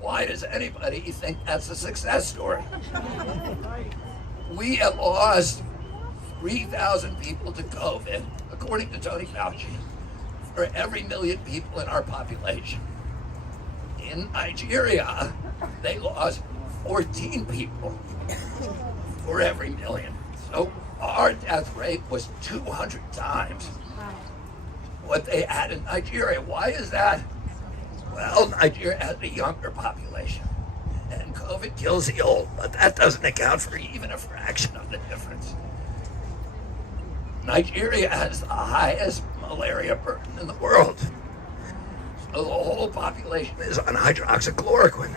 Why does anybody think that's a success story? We have lost 3,000 people to COVID, according to Tony Fauci, for every million people in our population. In Nigeria, they lost 14 people for every million. So our death rate was 200 times what they had in Nigeria. Why is that? Well, Nigeria has a younger population, and COVID kills the old, but that doesn't account for even a fraction of the difference. Nigeria has the highest malaria burden in the world. So the whole population is on hydroxychloroquine.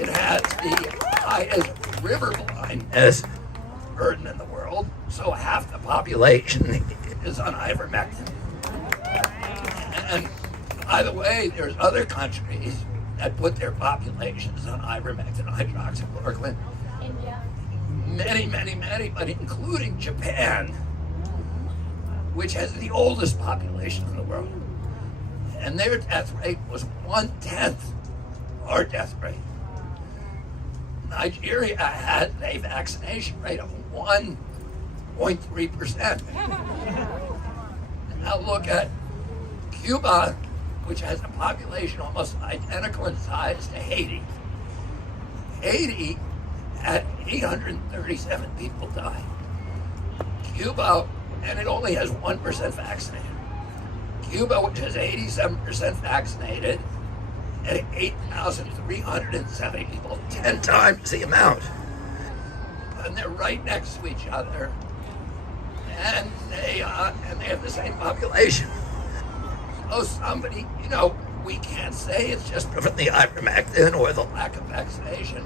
It has the highest river blindness burden in the world, so half the population is on ivermectin. And by the way, there's other countries that put their populations on ivermectin, hydroxychloroquine. India. Many, but including Japan, which has the oldest population in the world. And their death rate was 1/10 our death rate. Nigeria had a vaccination rate of 1.3%. Now look at Cuba, which has a population almost identical in size to Haiti. Haiti had 837 people die. Cuba, and it only has 1% vaccinated. Cuba, which has 87% vaccinated, at 8,370 people, 10 times the amount. And they're right next to each other, and they have the same population. So somebody, you know, we can't say it's just from the ivermectin or the lack of vaccination.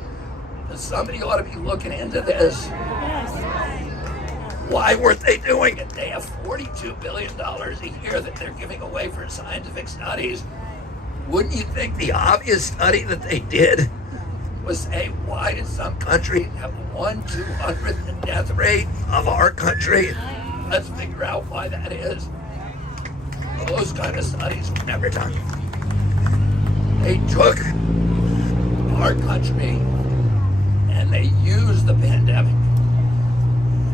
But somebody ought to be looking into this. Why weren't they doing it? They have $42 billion a year that they're giving away for scientific studies. Wouldn't you think the obvious study that they did was say, why did some countries have 1/200th the death rate of our country? Let's figure out why that is. Those kind of studies were never done. They took our country and they used the pandemic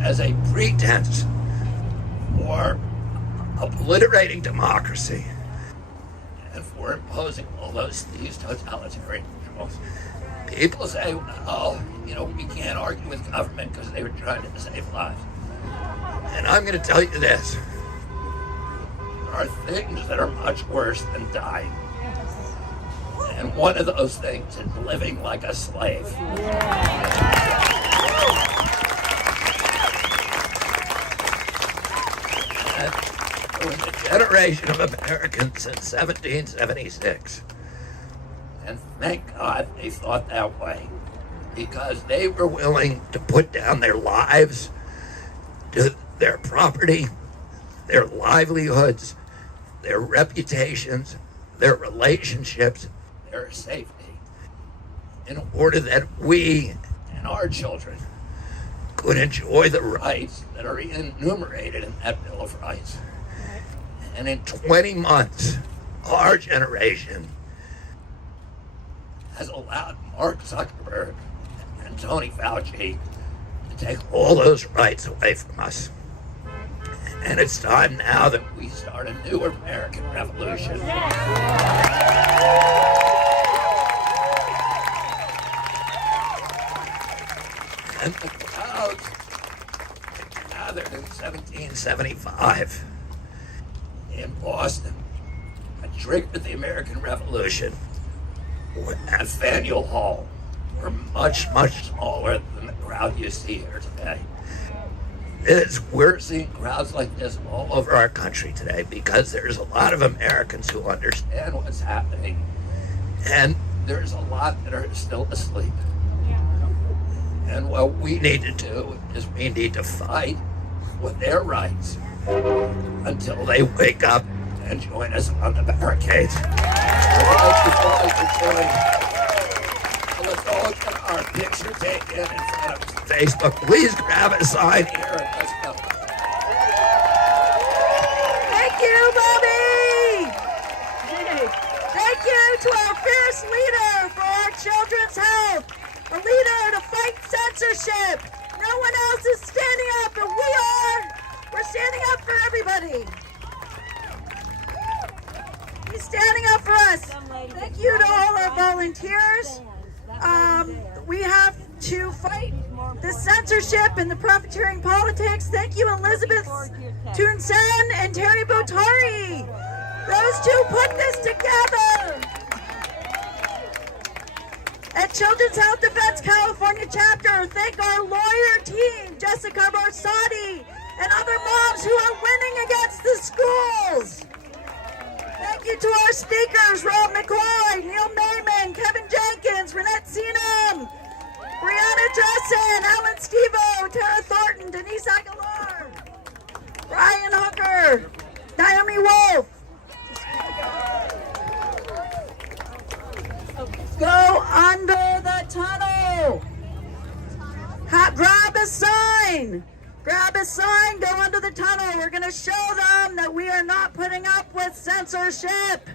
as a pretense for obliterating democracy and for imposing all these totalitarian controls. People say, well, you know, we can't argue with government because they were trying to save lives. And I'm going to tell you this. There are things that are much worse than dying. And one of those things is living like a slave. And there was a generation of Americans in 1776. And thank God they thought that way, because they were willing to put down their lives, to their property, their livelihoods, their reputations, their relationships, their safety, in order that we and our children could enjoy the rights that are enumerated in that Bill of Rights. And in 20 months, our generation has allowed Mark Zuckerberg and Tony Fauci to take all those rights away from us. And it's time now that we start a new American revolution. And the crowds gathered in 1775 in Boston and triggered the American Revolution at Faneuil Hall were much, much smaller than the crowd you see here today. is we're seeing crowds like this all over our country today because there's a lot of Americans who understand what's happening, and there's a lot that are still asleep. And what we need to do is we need to fight for their rights until they wake up and join us on the barricades. Let's all get our picture taken in front of Facebook. Please grab a sign here and let's go. Thank you, Bobby! Thank you to our fierce leader for our children's health, a leader to fight censorship. No one else is standing up, and we are. We're standing up for everybody. He's standing up for us. Thank you to all our volunteers. We have to fight the censorship and the profiteering politics. Thank you, Elizabeth Toonsen and Terry Botari. Those two put this together. At Children's Health Defense California Chapter, thank our lawyer team, Jessica Barsati, and other moms who are winning against the schools. Thank you to our speakers, Rob McCoy, Neil Mammon, Kevin Jenkins, Renette Seenum, Brianna Dressen, Alan Stevo, Tara Thornton, Denise Aguilar, Ryan Hooker, Naomi Wolfe. Go under the tunnel. Grab a sign. Grab a sign, go under the tunnel. We're going to show them that we are not putting up with censorship.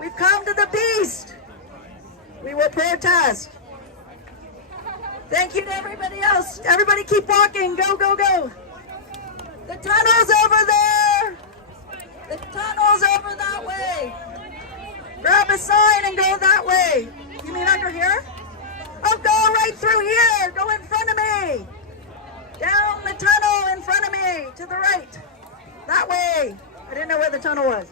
We've come to the beast. We will protest. Thank you to everybody else. Everybody keep walking. Go, go, go. The tunnel's over there. The tunnel's over that way. Grab a sign and go that way. You mean under here? Oh, go right through here. Go in front of me. Down the tunnel in front of me, to the right. That way. I didn't know where the tunnel was.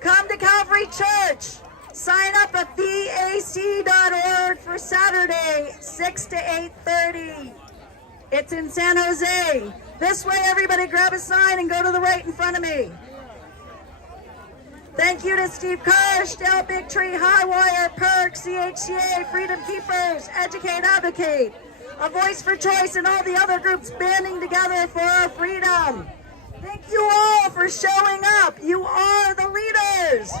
Come to Calvary Church. Sign up at vac.org for Saturday, 6 to 8:30. It's in San Jose. This way, everybody grab a sign and go to the right in front of me. Thank you to Steve Kirsch, Dale Bigtree, Highwire, PERC, CHCA, Freedom Keepers, Educate, Advocate, A Voice for Choice, and all the other groups banding together for our freedom. Thank you all for showing up. You are the leaders.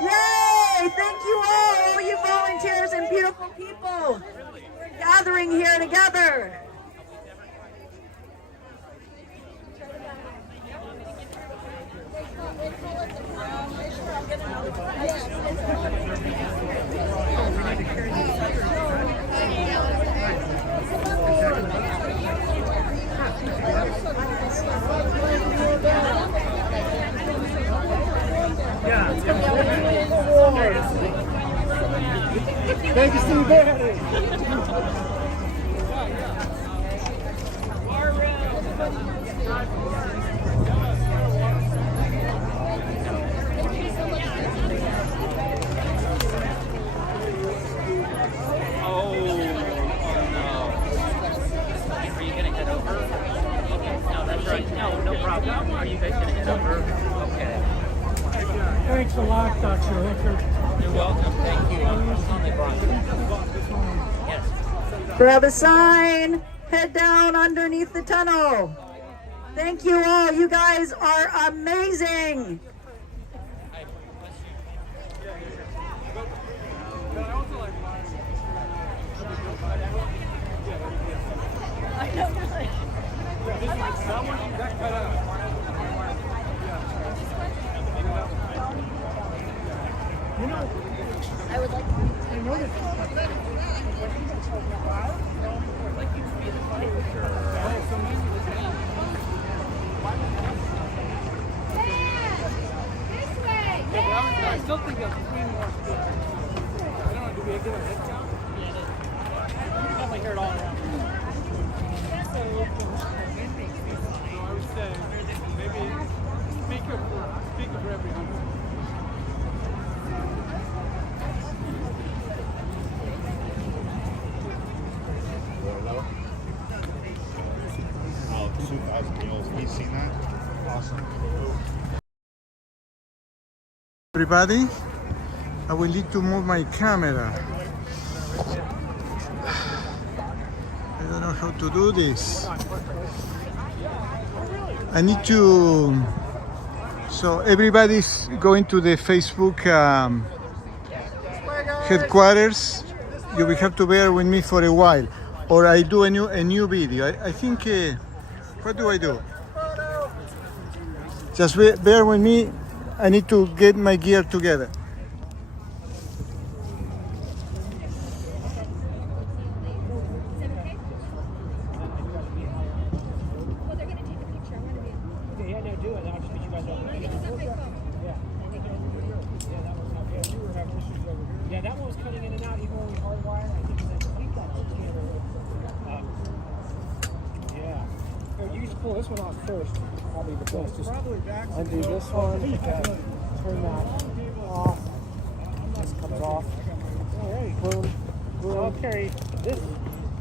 Yay! Thank you all you volunteers and beautiful people gathering here together. Thank you, Steve. Thanks a lot, Dr. Hooker. You're welcome. Thank you. Grab a sign, head down underneath the tunnel. Thank you all. You guys are amazing. I would like to. I noticed. I still think that's three more still. I don't know, do we get a head count? Yeah, it is. You can definitely hear it all around. So I would say maybe speak for every 100. seen that? Awesome. Everybody, I will need to move my camera. I don't know how to do this. I need to. So everybody's going to the Facebook headquarters. You will have to bear with me for a while, or I do a new video. I think. What do I do? Just bear with me. I need to get my gear together. Yeah, that one was cutting in and out even when we hardwired. I think that yeah. You should pull this one off first. Probably the best. Just undo this one. Turn that off. This comes off. Alright. Boom. Boom. I'll carry this.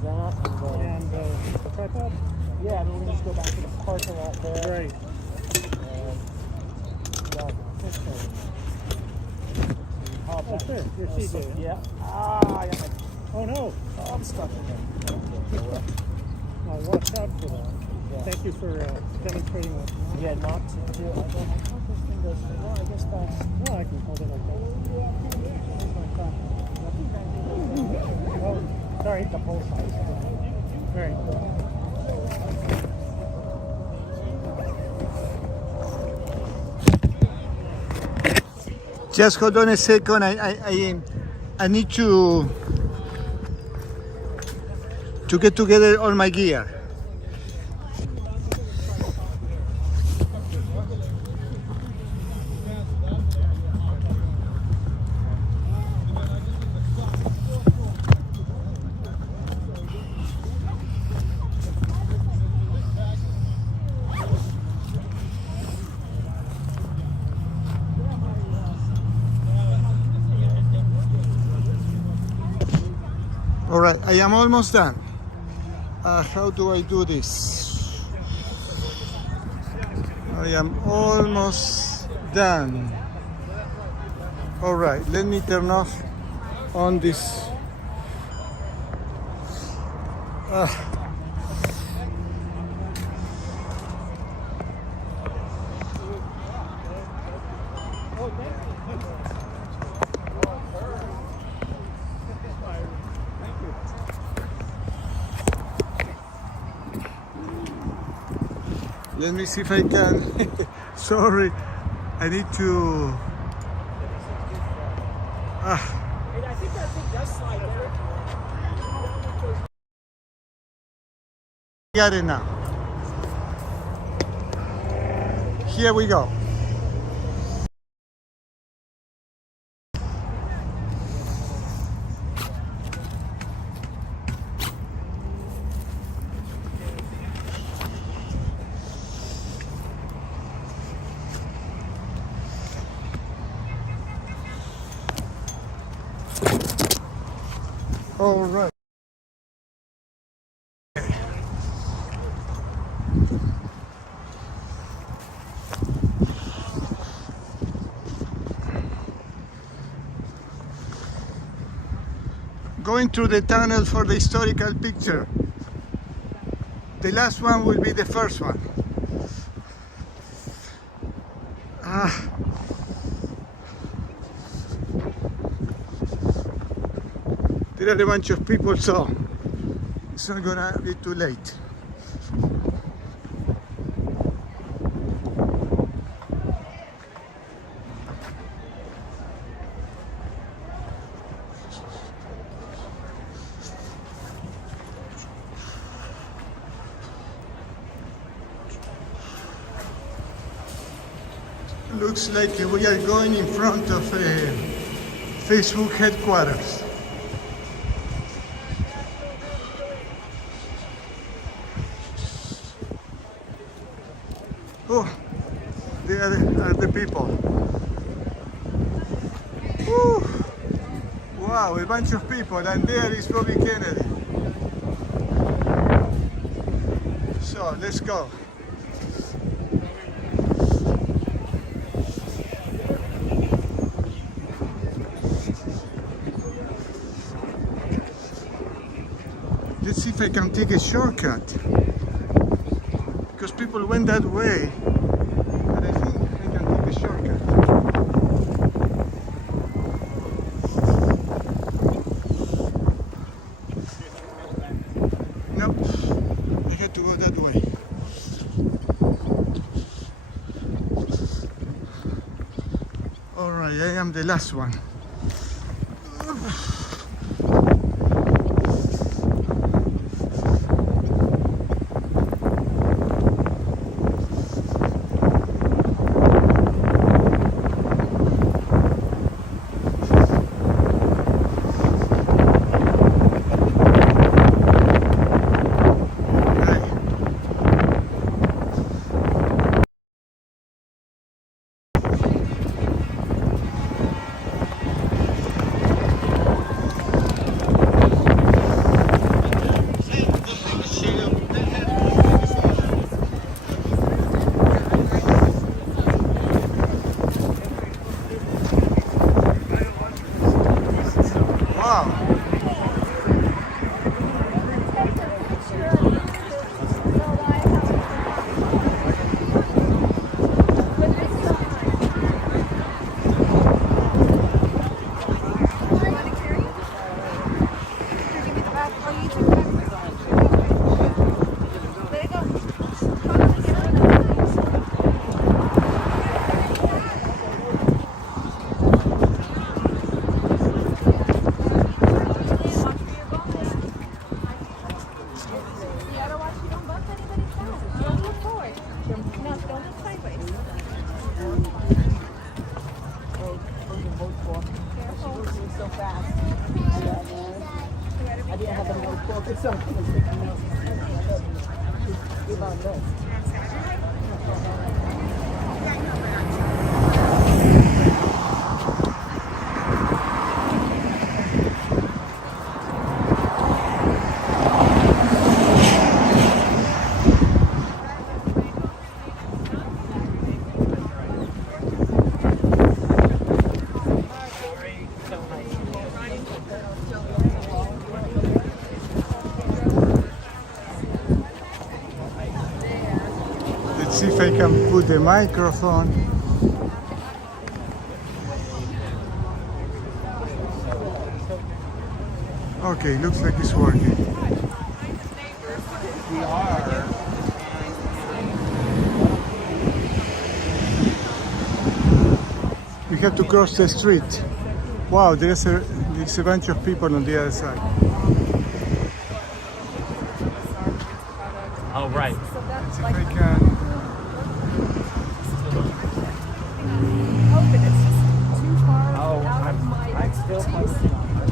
That and the tripod. Yeah, then we're gonna just go back to the parking lot there. Right. Oh, sure. Your CJ. Yeah. Ah, I got my. Oh no. Oh, I'm stuck in there. I'll watch out for that. Yeah. Thank you for demonstrating that. Yeah, not to do it. I hope this thing goes. Well, I guess that's. No, I can hold it like that. Oh, sorry, the whole size. Very cool. Just hold on a second. I need to get together all my gear. All right, I am almost done. How do I do this? I am almost done. All right, let me turn off on this. Let me see if I can. Sorry, I need to. I think that thing does slide there. Got it now. Here we go. All right. Going through the tunnel for the historical picture. The last one will be the first one. There are a bunch of people, so it's not gonna be too late. Looks like we are going in front of Facebook headquarters. Oh, there are the people. Woo. Wow, a bunch of people, and there is Bobby Kennedy. So let's go. Let's see if I can take a shortcut. Because people went that way. But I think I can take a shortcut. Nope. I had to go that way. Alright, I am the last one. See if I can put the microphone. Okay, looks like it's working. We have to cross the street. Wow, there's a bunch of people on the other side. Oh, right. Let's see if I can. I'm still posting on it.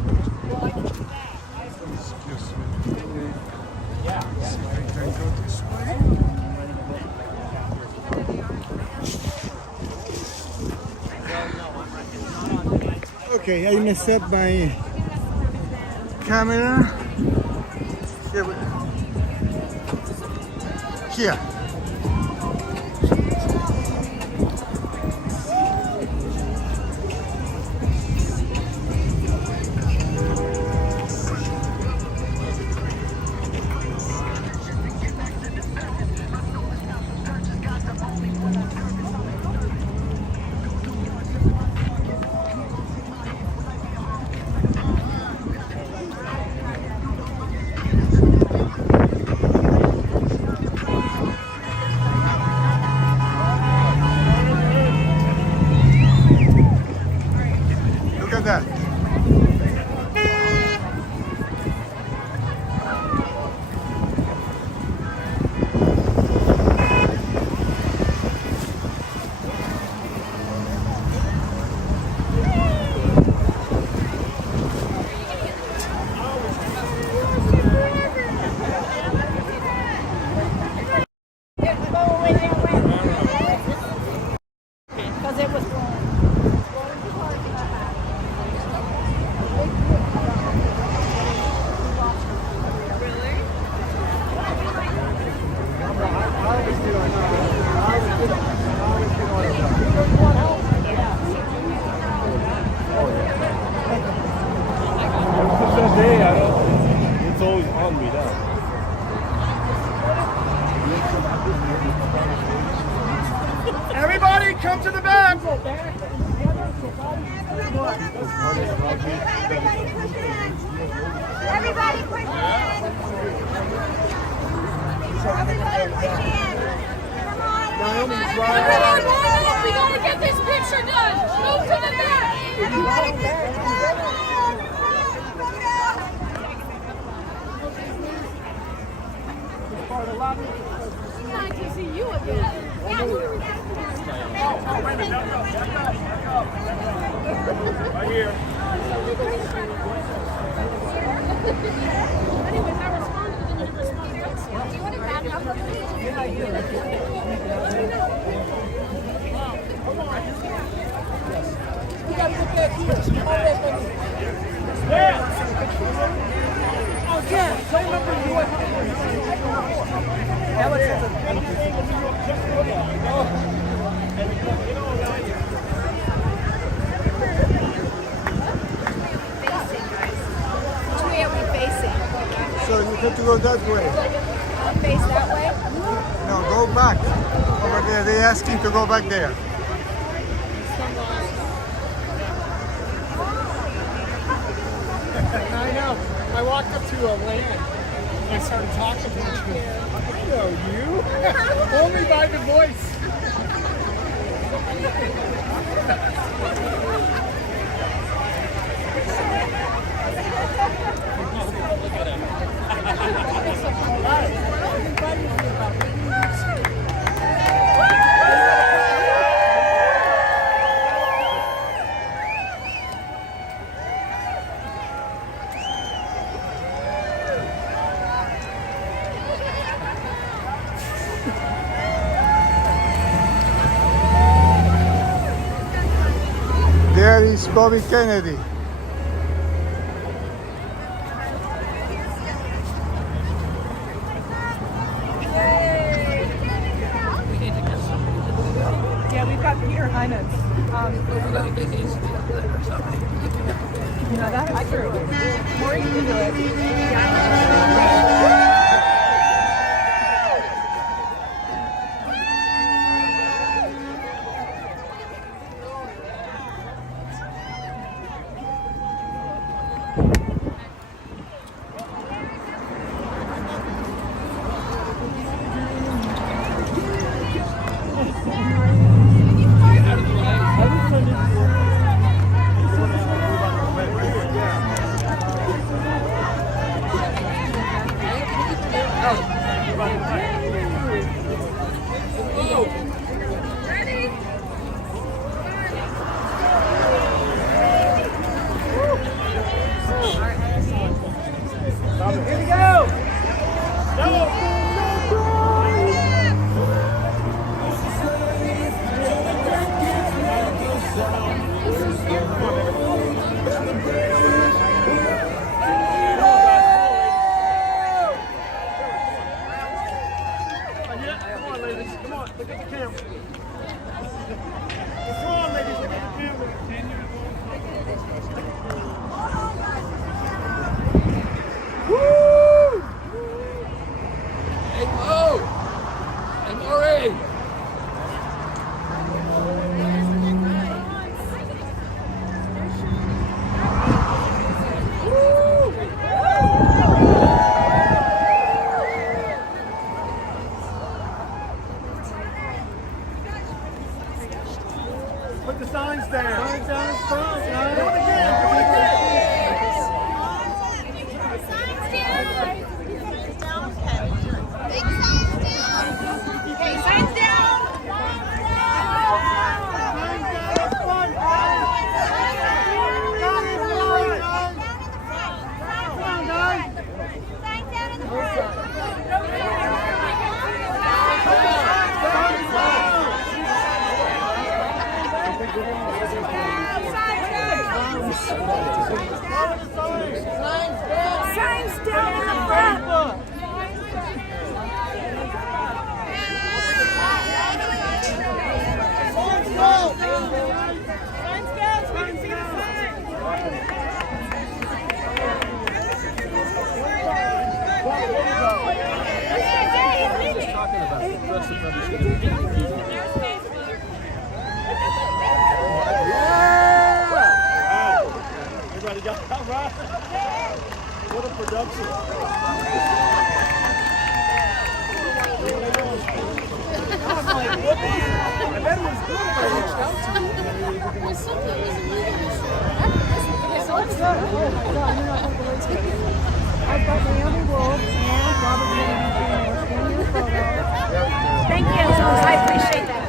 Excuse me. Yeah. See if I can go this way. Okay, I messed up my camera. Here. come to the back. Everybody push in. Everybody push in. Come on. Naomi's Everyone, we gotta get this picture done. Move to the back. Everybody push to the back. Nice to see you again. Right here. Anyways, I responded and then you responded. Do you want to back up a little? Yeah, I do. You got to get back here. Yeah. Oh, yeah. Don't remember you. Alex has Which way are we facing? So you have to go that way. Face that way? No, go back. Over there. They ask you to go back there. I know. I walked up to a land and I started talking to her. I know you. Only by the voice. There is Bobby Kennedy. Yeah, we've got Peter Hyman. You know that? That's true. Maureen can do it. Here we go! Come on, ladies. Come on. Look at the camera. Come on, ladies. Look at the camera. Woo! Hey, Mo! Hey, Maureen! Put the signs down. Signs down in front. Do it again. Do it again. Signs down. Okay, signs down. Signs down in the front. What a production. I bet it was good if I reached out to you. It was something that was illegal. I've got Naomi Wolfe and Robert Jenkins in your photo. Thank you. I appreciate that.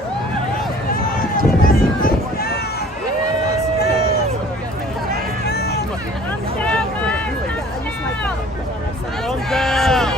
Thumbs down.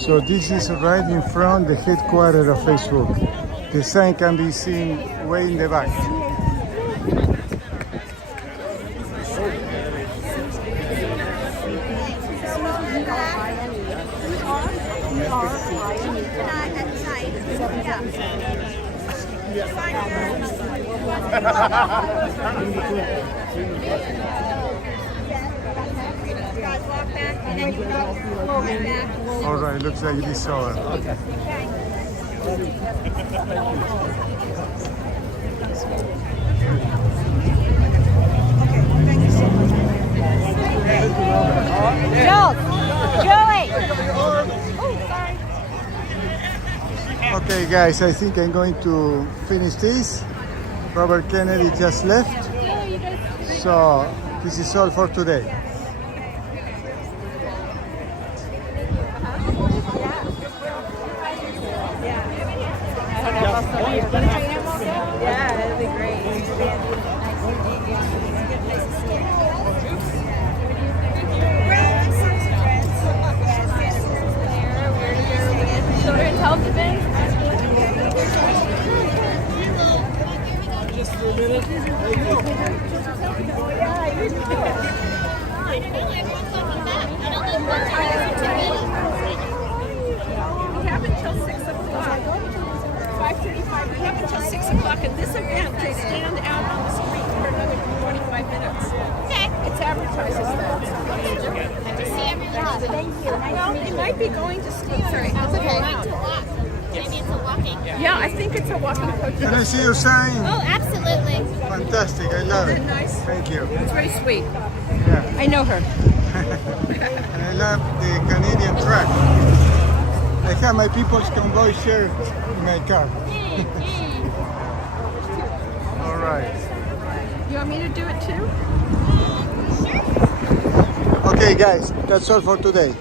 So this is right in front the headquarters of Facebook. The sign can be seen way in the back. All right, looks like this over. Okay. Okay, guys, I think I'm going to finish this. Robert Kennedy just left, so this is all for today. Yeah, it'd be great. Children's Health Defense. Just for a minute. We have until 6 o'clock. 5:35. We have until 6 o'clock, and this event can stand out on the street for another 25 minutes. Okay. It's advertised as that. To see everyone. Thank you. Well, it might be going to stand. Sorry, it's okay. Maybe it's a walking. Yeah, I think it's a walking protest. Can I see your sign? Oh, absolutely. Fantastic, I love it. Isn't that nice? Thank you. It's very sweet. Yeah. I know her. And I love the Canadian track. I have my People's Convoy shirt in my car. All right. You want me to do it too? Okay, guys, that's all for today.